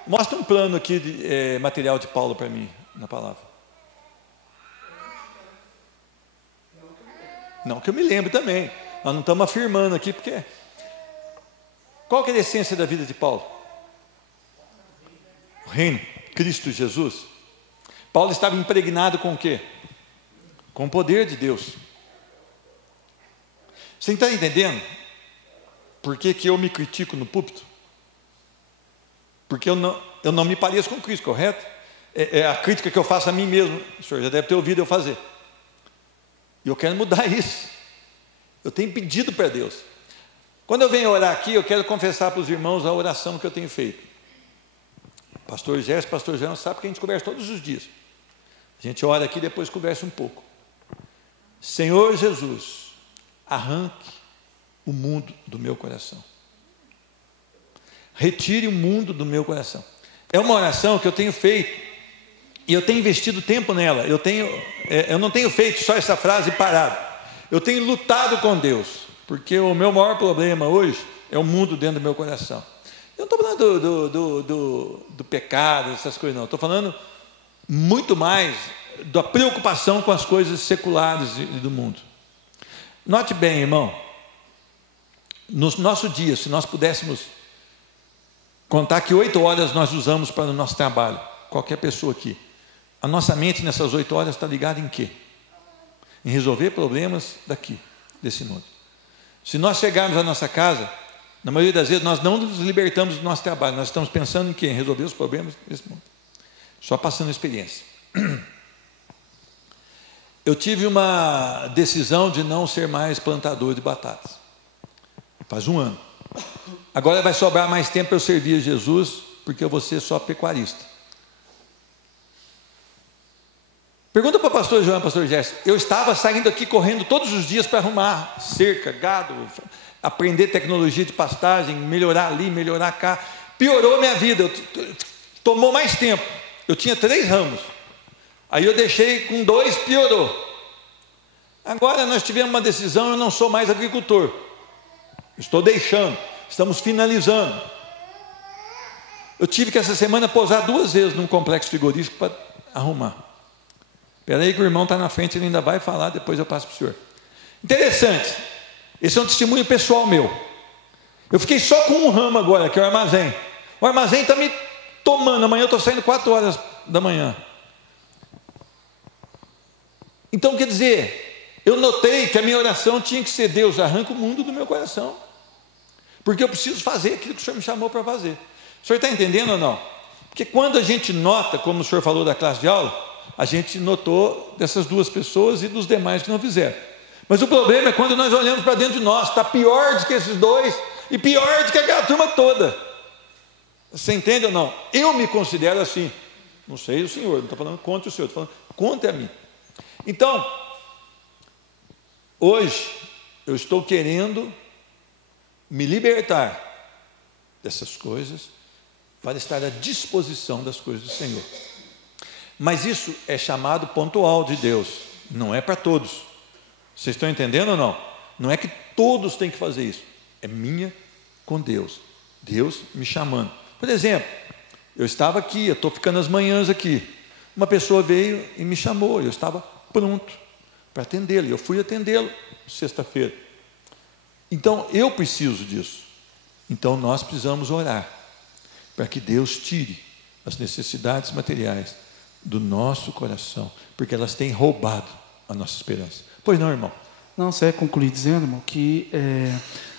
Mostra um plano aqui de material de Paulo para mim, na palavra. Não que eu me lembre também. Nós não estamos afirmando aqui, porque... Qual que é a essência da vida de Paulo? O reino, Cristo Jesus. Paulo estava impregnado com o quê? Com o poder de Deus. Você está entendendo? Por que eu me critico no púlpito? Porque eu não me pareço com Cristo, correto? É a crítica que eu faço a mim mesmo. O senhor já deve ter ouvido eu fazer. E eu quero mudar isso. Eu tenho pedido para Deus. Quando eu venho orar aqui, eu quero confessar para os irmãos a oração que eu tenho feito. Pastor Gerson, pastor Jean, sabe que a gente conversa todos os dias. A gente ora aqui e depois conversa um pouco. Senhor Jesus, arranque o mundo do meu coração. Retire o mundo do meu coração. É uma oração que eu tenho feito e eu tenho investido tempo nela. Eu não tenho feito só essa frase e parado. Eu tenho lutado com Deus, porque o meu maior problema hoje é o mundo dentro do meu coração. Eu não estou falando do pecado, essas coisas não. Estou falando muito mais da preocupação com as coisas seculares do mundo. Note bem, irmão, no nosso dia, se nós pudéssemos contar que 8 horas nós usamos para o nosso trabalho, qualquer pessoa aqui, a nossa mente nessas 8 horas está ligada em quê? Em resolver problemas daqui, desse mundo. Se nós chegarmos à nossa casa, na maioria das vezes nós não nos libertamos do nosso trabalho, nós estamos pensando em quê? Em resolver os problemas desse mundo. Só passando experiência. Eu tive uma decisão de não ser mais plantador de batatas. Faz 1 ano. Agora vai sobrar mais tempo para eu servir a Jesus, porque eu vou ser só pecuarista. Pergunta para o pastor João e pastor Gerson. Eu estava saindo aqui correndo todos os dias para arrumar cerca, gado, aprender tecnologia de pastagem, melhorar ali, melhorar cá. Piorou minha vida, tomou mais tempo. Eu tinha 3 ramos. Aí eu deixei com 2, piorou. Agora nós tivemos uma decisão, eu não sou mais agricultor. Estou deixando, estamos finalizando. Eu tive que essa semana pousar 2 vezes num complexo frigorífico para arrumar. Espera aí que o irmão está na frente, ele ainda vai falar, depois eu passo para o senhor. Interessante, esse é um testemunho pessoal meu. Eu fiquei só com um ramo agora, que é o armazém. O armazém está me tomando, amanhã eu estou saindo 4 horas da manhã. Então, quer dizer, eu notei que a minha oração tinha que ser: Deus, arranca o mundo do meu coração, porque eu preciso fazer aquilo que o Senhor me chamou para fazer. O senhor está entendendo ou não? Porque quando a gente nota, como o senhor falou da classe de aula, a gente notou dessas duas pessoas e dos demais que não fizeram. Mas o problema é quando nós olhamos para dentro de nós, está pior do que esses dois e pior do que aquela turma toda. Você entende ou não? Eu me considero assim. Não sei o senhor, não estou falando contra o senhor, estou falando contra a mim. Então, hoje, eu estou querendo me libertar dessas coisas para estar à disposição das coisas do Senhor. Mas isso é chamado pontual de Deus, não é para todos. Vocês estão entendendo ou não? Não é que todos têm que fazer isso, é minha com Deus, Deus me chamando. Por exemplo, eu estava aqui, eu estou ficando as manhãs aqui, uma pessoa veio e me chamou, eu estava pronto para atendê-lo, eu fui atendê-lo sexta-feira. Então, eu preciso disso. Então, nós precisamos orar para que Deus tire as necessidades materiais do nosso coração, porque elas têm roubado a nossa esperança. Pois não, irmão? Não, você ia concluir dizendo, irmão, que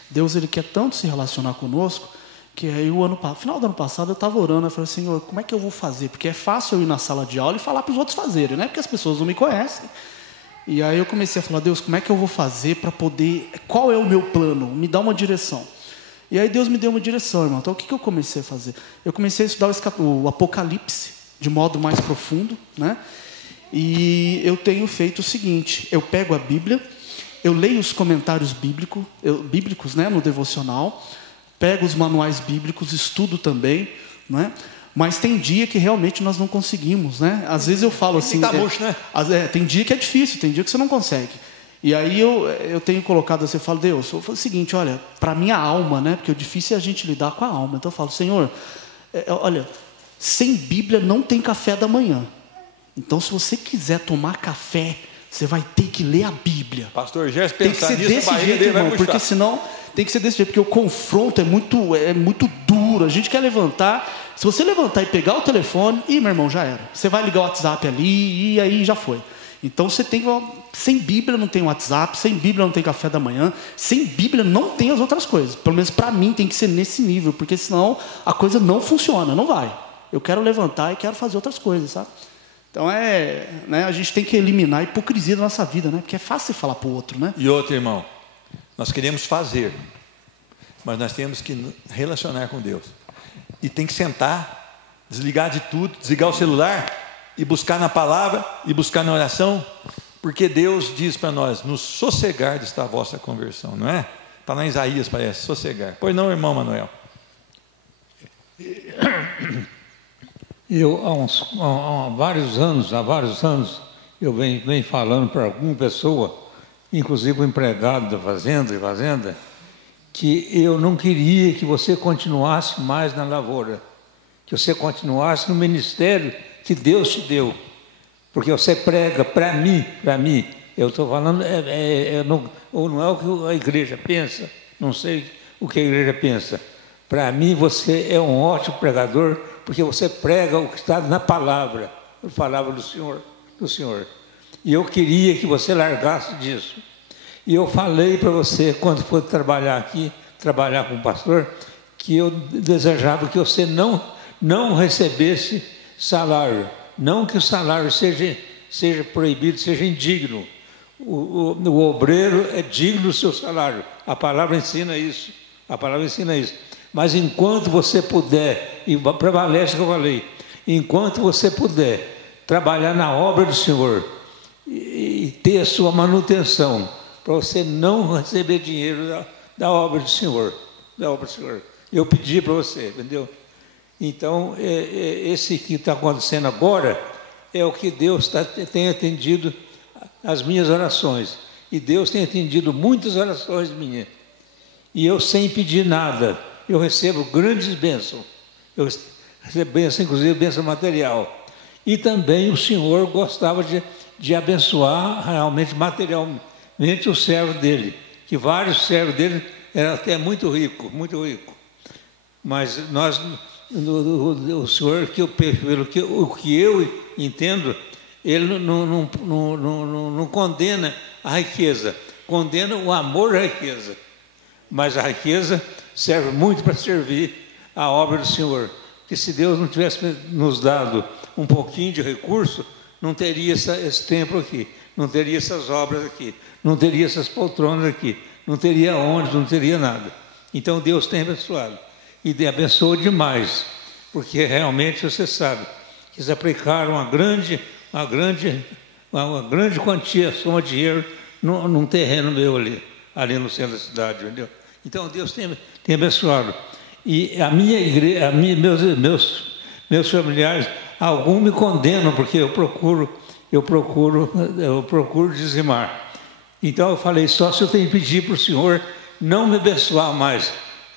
Deus ele quer tanto se relacionar conosco, que aí final do ano passado eu estava orando, eu falei, Senhor, como é que eu vou fazer? Porque é fácil eu ir na sala de aula e falar para os outros fazerem, né? Porque as pessoas não me conhecem. E aí eu comecei a falar, Deus, como é que eu vou fazer para poder, qual é o meu plano? Me dá uma direção. E aí Deus me deu uma direção, irmão. Então o que eu comecei a fazer? Eu comecei a estudar o Apocalipse de modo mais profundo, né? E eu tenho feito o seguinte, eu pego a Bíblia, eu leio os comentários bíblicos, né, no devocional, pego os manuais bíblicos, estudo também, né? Mas tem dia que realmente nós não conseguimos, né? Às vezes eu falo assim... né? Tem dia que é difícil, tem dia que você não consegue. E aí eu tenho colocado assim, eu falo, Deus, eu falo o seguinte, olha, para a minha alma, né? Porque o difícil é a gente lidar com a alma. Então eu falo, Senhor, olha, sem Bíblia não tem café da manhã. Então se você quiser tomar café, você vai ter que ler a Bíblia. Pastor Gerson, tem que ser desse jeito, irmão, porque senão tem que ser desse jeito, porque o confronto é muito duro. A gente quer levantar... Se você levantar e pegar o telefone, meu irmão, já era. Você vai ligar o WhatsApp ali e aí já foi. Então você tem que... Sem Bíblia não tem WhatsApp, sem Bíblia não tem café da manhã, sem Bíblia não tem as outras coisas. Pelo menos para mim tem que ser nesse nível, porque senão a coisa não funciona, não vai. Eu quero levantar e quero fazer outras coisas, sabe? Então a gente tem que eliminar a hipocrisia da nossa vida, né? Porque é fácil você falar para o outro, né? E outro, irmão, nós queremos fazer, mas nós temos que relacionar com Deus. E tem que sentar, desligar de tudo, desligar o celular e buscar na palavra e buscar na oração, porque Deus diz para nós, no sossegar está a vossa conversão, não é? Está lá em Isaías, parece, sossegar. Pois não, irmão Manuel? Eu, há vários anos, eu venho falando para alguma pessoa, inclusive o empregado da fazenda, que eu não queria que você continuasse mais na lavoura, que você continuasse no ministério que Deus te deu, porque você prega para mim, eu estou falando, não é o que a igreja pensa, não sei o que a igreja pensa, para mim você é um ótimo pregador, porque você prega o que está na palavra, a palavra do Senhor, e eu queria que você largasse disso. E eu falei para você, quando for trabalhar com o pastor, que eu desejava que você não recebesse salário. Não que o salário seja proibido, seja indigno. O obreiro é digno do seu salário. A palavra ensina isso. Mas enquanto você puder, e prevalece o que eu falei, enquanto você puder trabalhar na obra do Senhor e ter a sua manutenção, para você não receber dinheiro da obra do Senhor. Eu pedi para você, entendeu? Então, esse que está acontecendo agora é o que Deus tem atendido as minhas orações. E Deus tem atendido muitas orações minhas. E eu, sem pedir nada, eu recebo grandes bênçãos. Eu recebo bênção, inclusive bênção material. E também o Senhor gostava de abençoar realmente materialmente o servo dele, que vários servos dele eram até muito rico. Mas o Senhor, o que eu entendo, ele não condena a riqueza, condena o amor à riqueza. Mas a riqueza serve muito para servir a obra do Senhor. que se Deus não tivesse nos dado um pouquinho de recurso, não teria esse templo aqui, não teria essas obras aqui, não teria essas poltronas aqui, não teria ônibus, não teria nada. Então Deus tem abençoado, e abençoou demais, porque realmente você sabe que eles aplicaram uma grande quantia, soma de dinheiro num terreno meu ali no centro da cidade, entendeu? Então Deus tem abençoado. E a minha igreja, meus familiares, alguns me condenam porque eu procuro dizimar. Então eu falei, só se eu tenho que pedir para o Senhor não me abençoar mais,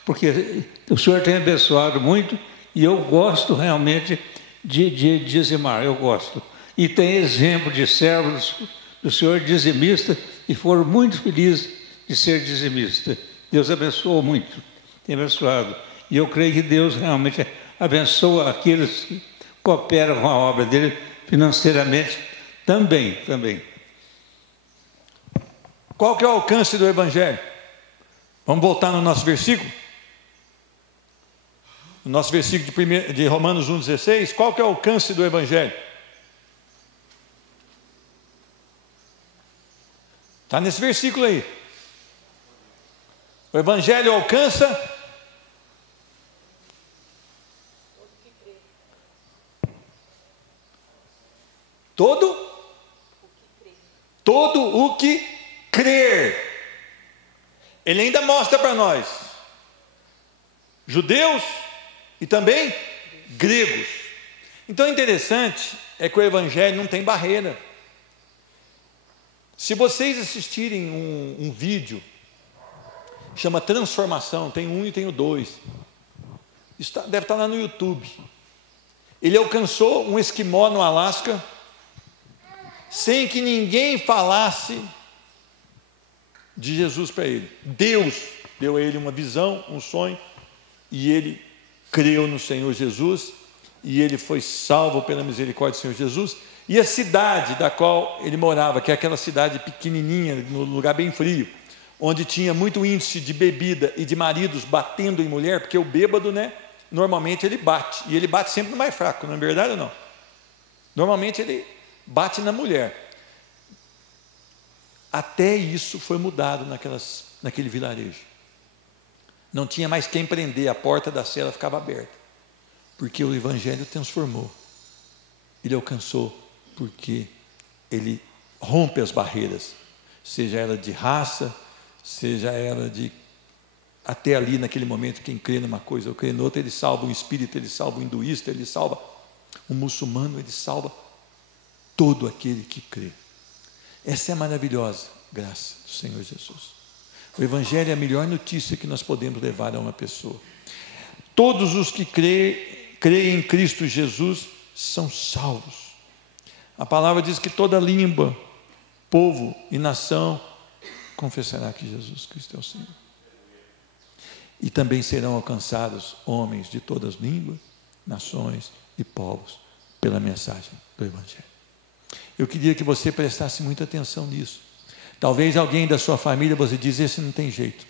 porque o Senhor tem abençoado muito e eu gosto realmente de dizimar, eu gosto. E tem exemplo de servos do Senhor dizimista e foram muito felizes de ser dizimista. Deus abençoou muito, tem abençoado. E eu creio que Deus realmente abençoa aqueles que cooperam com a obra dele financeiramente também. Qual que é o alcance do Evangelho? Vamos voltar no nosso versículo? No nosso versículo de Romanos 1,16, qual que é o alcance do Evangelho? Está nesse versículo aí. O Evangelho alcança todo o que crer. Ele ainda mostra para nós, judeus e também gregos. Então é interessante, é que o Evangelho não tem barreira. Se vocês assistirem um vídeo, chama Transformação, tem um e tem o 2, deve estar lá no YouTube. Ele alcançou um esquimó no Alasca, sem que ninguém falasse de Jesus para ele. Deus deu a ele uma visão, um sonho, e ele creu no Senhor Jesus, e ele foi salvo pela misericórdia do Senhor Jesus. E a cidade da qual ele morava, que é aquela cidade pequenininha, no lugar bem frio, onde tinha muito índice de bebida e de maridos batendo em mulher, porque o bêbado, né, normalmente ele bate, e ele bate sempre no mais fraco, não é verdade ou não? Normalmente ele bate na mulher. Até isso foi mudado naquele vilarejo. Não tinha mais quem prender, a porta da cela ficava aberta, porque o Evangelho transformou. Ele alcançou, porque ele rompe as barreiras, seja ela de raça, seja ela de... Até ali, naquele momento, quem crê numa coisa ou crê noutra, ele salva um espírita, ele salva um hinduísta, ele salva um muçulmano, ele salva todo aquele que crê. Essa é a maravilhosa graça do Senhor Jesus. O Evangelho é a melhor notícia que nós podemos levar a uma pessoa. Todos os que creem em Cristo Jesus são salvos. A palavra diz que toda língua, povo e nação confessará que Jesus Cristo é o Senhor. E também serão alcançados homens de todas as línguas, nações e povos pela mensagem do Evangelho. Eu queria que você prestasse muita atenção nisso. Talvez alguém da sua família, você diz, esse não tem jeito.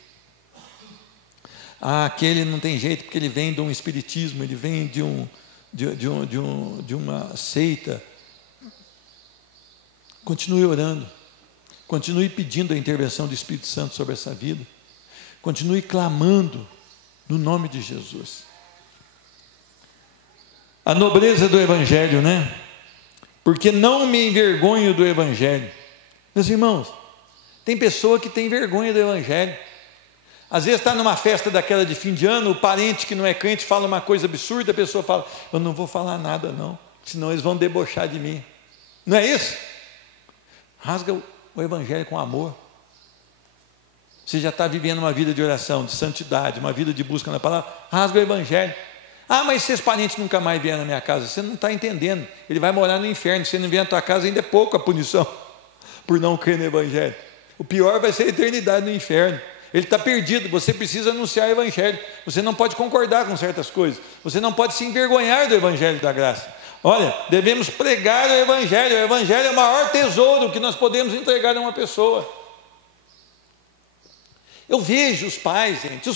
Ah, aquele não tem jeito porque ele vem de um espiritismo, ele vem de uma seita. Continue orando, continue pedindo a intervenção do Espírito Santo sobre essa vida, continue clamando no nome de Jesus. A nobreza do Evangelho, né? Porque não me envergonho do Evangelho. Meus irmãos, tem pessoa que tem vergonha do Evangelho. Às vezes está numa festa daquela de fim de ano, o parente que não é crente fala uma coisa absurda, a pessoa fala, eu não vou falar nada não, senão eles vão debochar de mim. Não é isso? Rasga o Evangelho com amor. Você já está vivendo uma vida de oração, de santidade, uma vida de busca na palavra, rasga o Evangelho. Ah, mas se esse parente nunca mais vier na minha casa, você não está entendendo, ele vai morar no inferno, se ele não vier na tua casa ainda é pouco a punição, por não crer no Evangelho. O pior vai ser a eternidade no inferno. Ele está perdido, você precisa anunciar o Evangelho, você não pode concordar com certas coisas, você não pode se envergonhar do Evangelho da graça. Olha, devemos pregar o Evangelho é o maior tesouro que nós podemos entregar a uma pessoa. Eu vejo os pais, gente,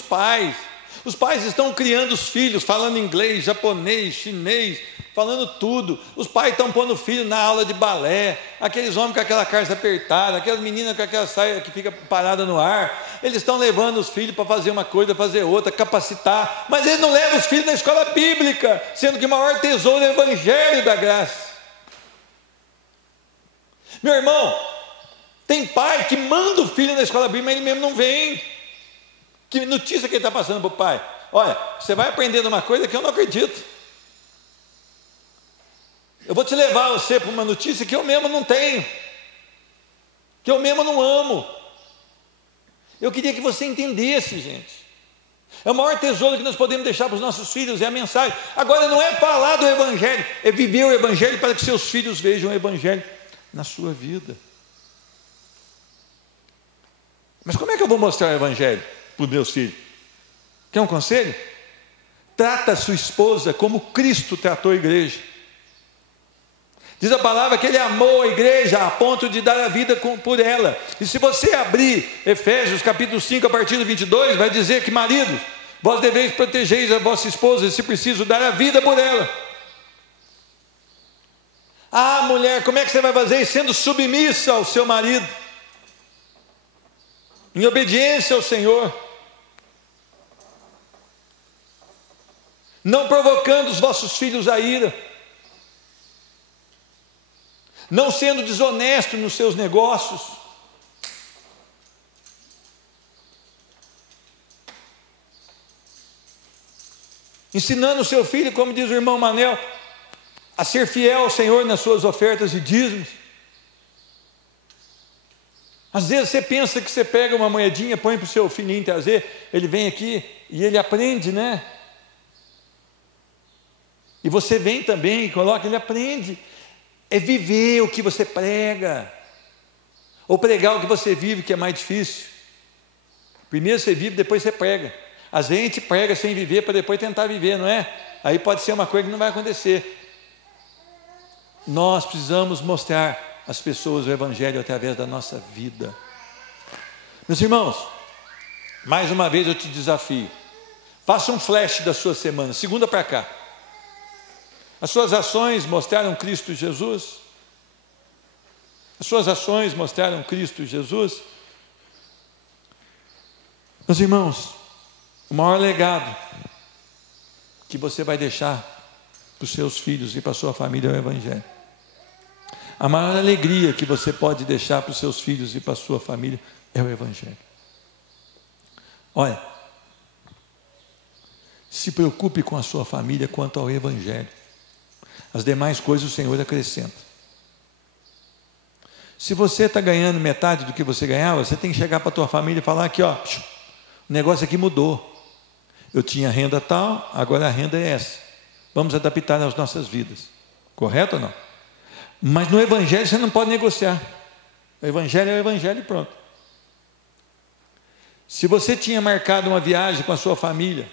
Os pais estão criando os filhos, falando inglês, japonês, chinês, falando tudo. Os pais estão pondo o filho na aula de balé, aqueles homens com aquela calça apertada, aquelas meninas com aquela saia que fica parada no ar. Eles estão levando os filhos para fazer uma coisa, fazer outra, capacitar. Mas eles não levam os filhos na escola bíblica, sendo que o maior tesouro é o evangelho da graça. Meu irmão, tem pai que manda o filho na escola bíblica, mas ele mesmo não vem. Que notícia que ele está passando para o pai? Olha, você vai aprendendo uma coisa que eu não acredito. Eu vou te levar você para uma notícia que eu mesmo não tenho, que eu mesmo não amo. Eu queria que você entendesse, gente. É o maior tesouro que nós podemos deixar para os nossos filhos, é a mensagem. Agora não é falar do Evangelho, é viver o Evangelho para que seus filhos vejam o Evangelho na sua vida. Mas como é que eu vou mostrar o Evangelho para os meus filhos? Quer um conselho? Trata a sua esposa como Cristo tratou a igreja. Diz a palavra que ele amou a igreja a ponto de dar a vida por ela. E se você abrir Efésios capítulo 5, a partir do 22, vai dizer que, maridos, vós deveis proteger a vossa esposa, e se preciso, dar a vida por ela. Ah, mulher, como é que você vai fazer isso? Sendo submissa ao seu marido, em obediência ao Senhor, não provocando os vossos filhos a ira, não sendo desonesto nos seus negócios, ensinando o seu filho, como diz o irmão Manel, a ser fiel ao Senhor nas suas ofertas e dízimos. Às vezes você pensa que você pega uma moedinha, põe para o seu filhinho trazer, ele vem aqui e ele aprende, né? E você vem também e coloca, ele aprende. É viver o que você prega, ou pregar o que você vive, que é mais difícil. Primeiro você vive, depois você prega. Às vezes a gente prega sem viver, para depois tentar viver, não é? Aí pode ser uma coisa que não vai acontecer. Nós precisamos mostrar às pessoas o Evangelho através da nossa vida. Meus irmãos, mais uma vez eu te desafio, faça um flash da sua semana, segunda para cá. As suas ações mostraram Cristo Jesus? As suas ações mostraram Cristo Jesus? Meus irmãos, o maior legado que você vai deixar para os seus filhos e para a sua família é o Evangelho. A maior alegria que você pode deixar para os seus filhos e para a sua família é o Evangelho. Olha, se preocupe com a sua família quanto ao Evangelho. As demais coisas o Senhor acrescenta. Se você está ganhando metade do que você ganhava, você tem que chegar para a tua família e falar aqui, ó, o negócio aqui mudou. Eu tinha renda tal, agora a renda é essa. Vamos adaptar às nossas vidas. Correto ou não? Mas no Evangelho você não pode negociar. O Evangelho é o Evangelho e pronto. Se você tinha marcado uma viagem com a sua família,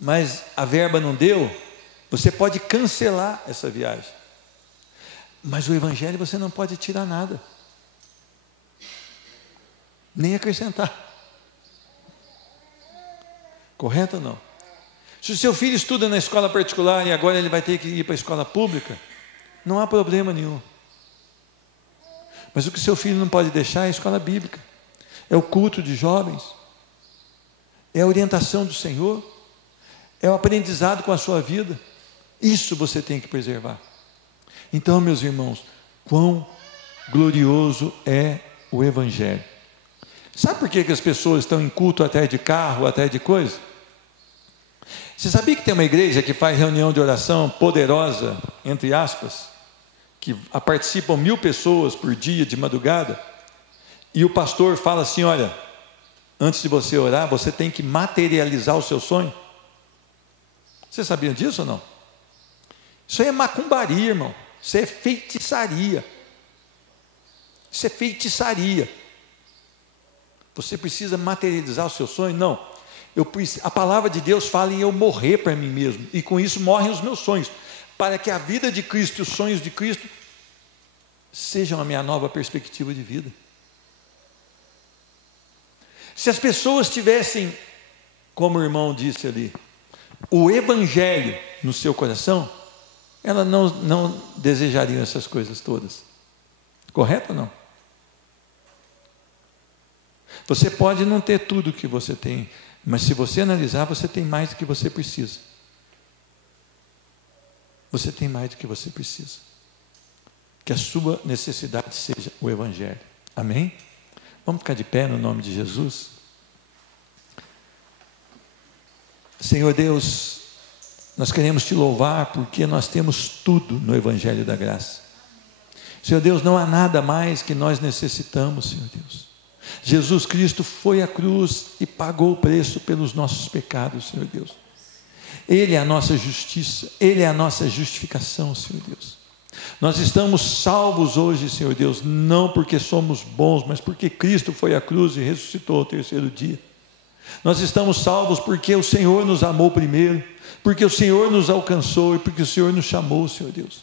mas a verba não deu, você pode cancelar essa viagem. Mas o Evangelho você não pode tirar nada, nem acrescentar. Correto ou não? Se o seu filho estuda na escola particular e agora ele vai ter que ir para a escola pública, não há problema nenhum. Mas o que o seu filho não pode deixar é a escola bíblica, é o culto de jovens, é a orientação do Senhor, é o aprendizado com a sua vida. Isso você tem que preservar. Então, meus irmãos, quão glorioso é o Evangelho. Sabe por que as pessoas estão em culto atrás de carro, atrás de coisa? Você sabia que tem uma igreja que faz reunião de oração poderosa, entre aspas, que participam 1000 pessoas por dia de madrugada, e o pastor fala assim, olha, antes de você orar, você tem que materializar o seu sonho? Você sabia disso ou não? Isso aí é macumbaria, irmão. Isso é feitiçaria. Isso é feitiçaria. Você precisa materializar o seu sonho? Não. A palavra de Deus fala em eu morrer para mim mesmo. E com isso morrem os meus sonhos. Para que a vida de Cristo e os sonhos de Cristo sejam a minha nova perspectiva de vida. Se as pessoas tivessem como o irmão disse ali, o evangelho no seu coração, ela não desejaria essas coisas todas. Correto ou não? Você pode não ter tudo o que você tem, mas se você analisar, você tem mais do que você precisa. Você tem mais do que você precisa. Que a sua necessidade seja o evangelho. Amém? Vamos ficar de pé no nome de Jesus? Senhor Deus, nós queremos te louvar porque nós temos tudo no evangelho da graça. Senhor Deus, não há nada mais que nós necessitamos, Senhor Deus. Jesus Cristo foi à cruz e pagou o preço pelos nossos pecados, Senhor Deus. Ele é a nossa justiça, Ele é a nossa justificação, Senhor Deus. Nós estamos salvos hoje, Senhor Deus, não porque somos bons, mas porque Cristo foi à cruz e ressuscitou ao terceiro dia. Nós estamos salvos porque o Senhor nos amou primeiro, porque o Senhor nos alcançou e porque o Senhor nos chamou, Senhor Deus.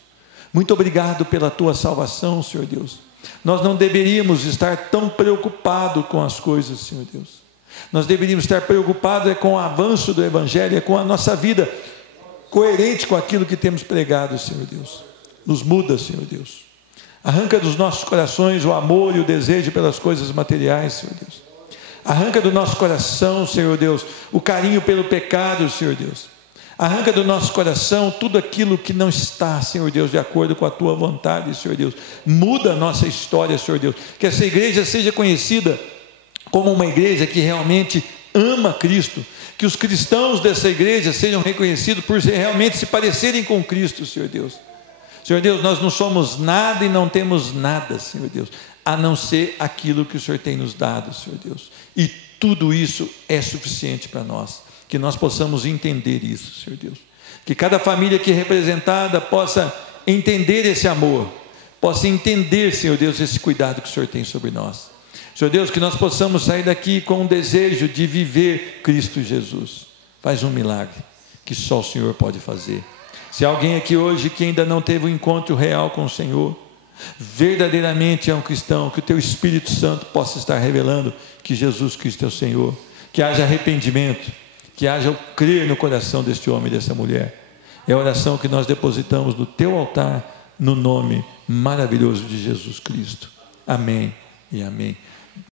Muito obrigado pela tua salvação, Senhor Deus. Nós não deveríamos estar tão preocupados com as coisas, Senhor Deus. Nós deveríamos estar preocupados com o avanço do evangelho, com a nossa vida coerente com aquilo que temos pregado, Senhor Deus. Nos muda, Senhor Deus. Arranca dos nossos corações o amor e o desejo pelas coisas materiais, Senhor Deus. Arranca do nosso coração, Senhor Deus, o carinho pelo pecado, Senhor Deus. Arranca do nosso coração tudo aquilo que não está, Senhor Deus, de acordo com a tua vontade, Senhor Deus. Muda a nossa história, Senhor Deus. Que essa igreja seja conhecida como uma igreja que realmente ama Cristo. Que os cristãos dessa igreja sejam reconhecidos por realmente se parecerem com Cristo, Senhor Deus. Senhor Deus, nós não somos nada e não temos nada, Senhor Deus, a não ser aquilo que o Senhor tem nos dado, Senhor Deus. E tudo isso é suficiente para nós. Que nós possamos entender isso, Senhor Deus. Que cada família aqui representada possa entender esse amor, possa entender, Senhor Deus, esse cuidado que o Senhor tem sobre nós. Senhor Deus, que nós possamos sair daqui com um desejo de viver Cristo Jesus. Faz um milagre que só o Senhor pode fazer. Se alguém aqui hoje que ainda não teve um encontro real com o Senhor, verdadeiramente é um cristão, que o teu Espírito Santo possa estar revelando que Jesus Cristo é o Senhor, que haja arrependimento, que haja o crer no coração deste homem e dessa mulher. É a oração que nós depositamos no teu altar, no nome maravilhoso de Jesus Cristo. Amém e amém.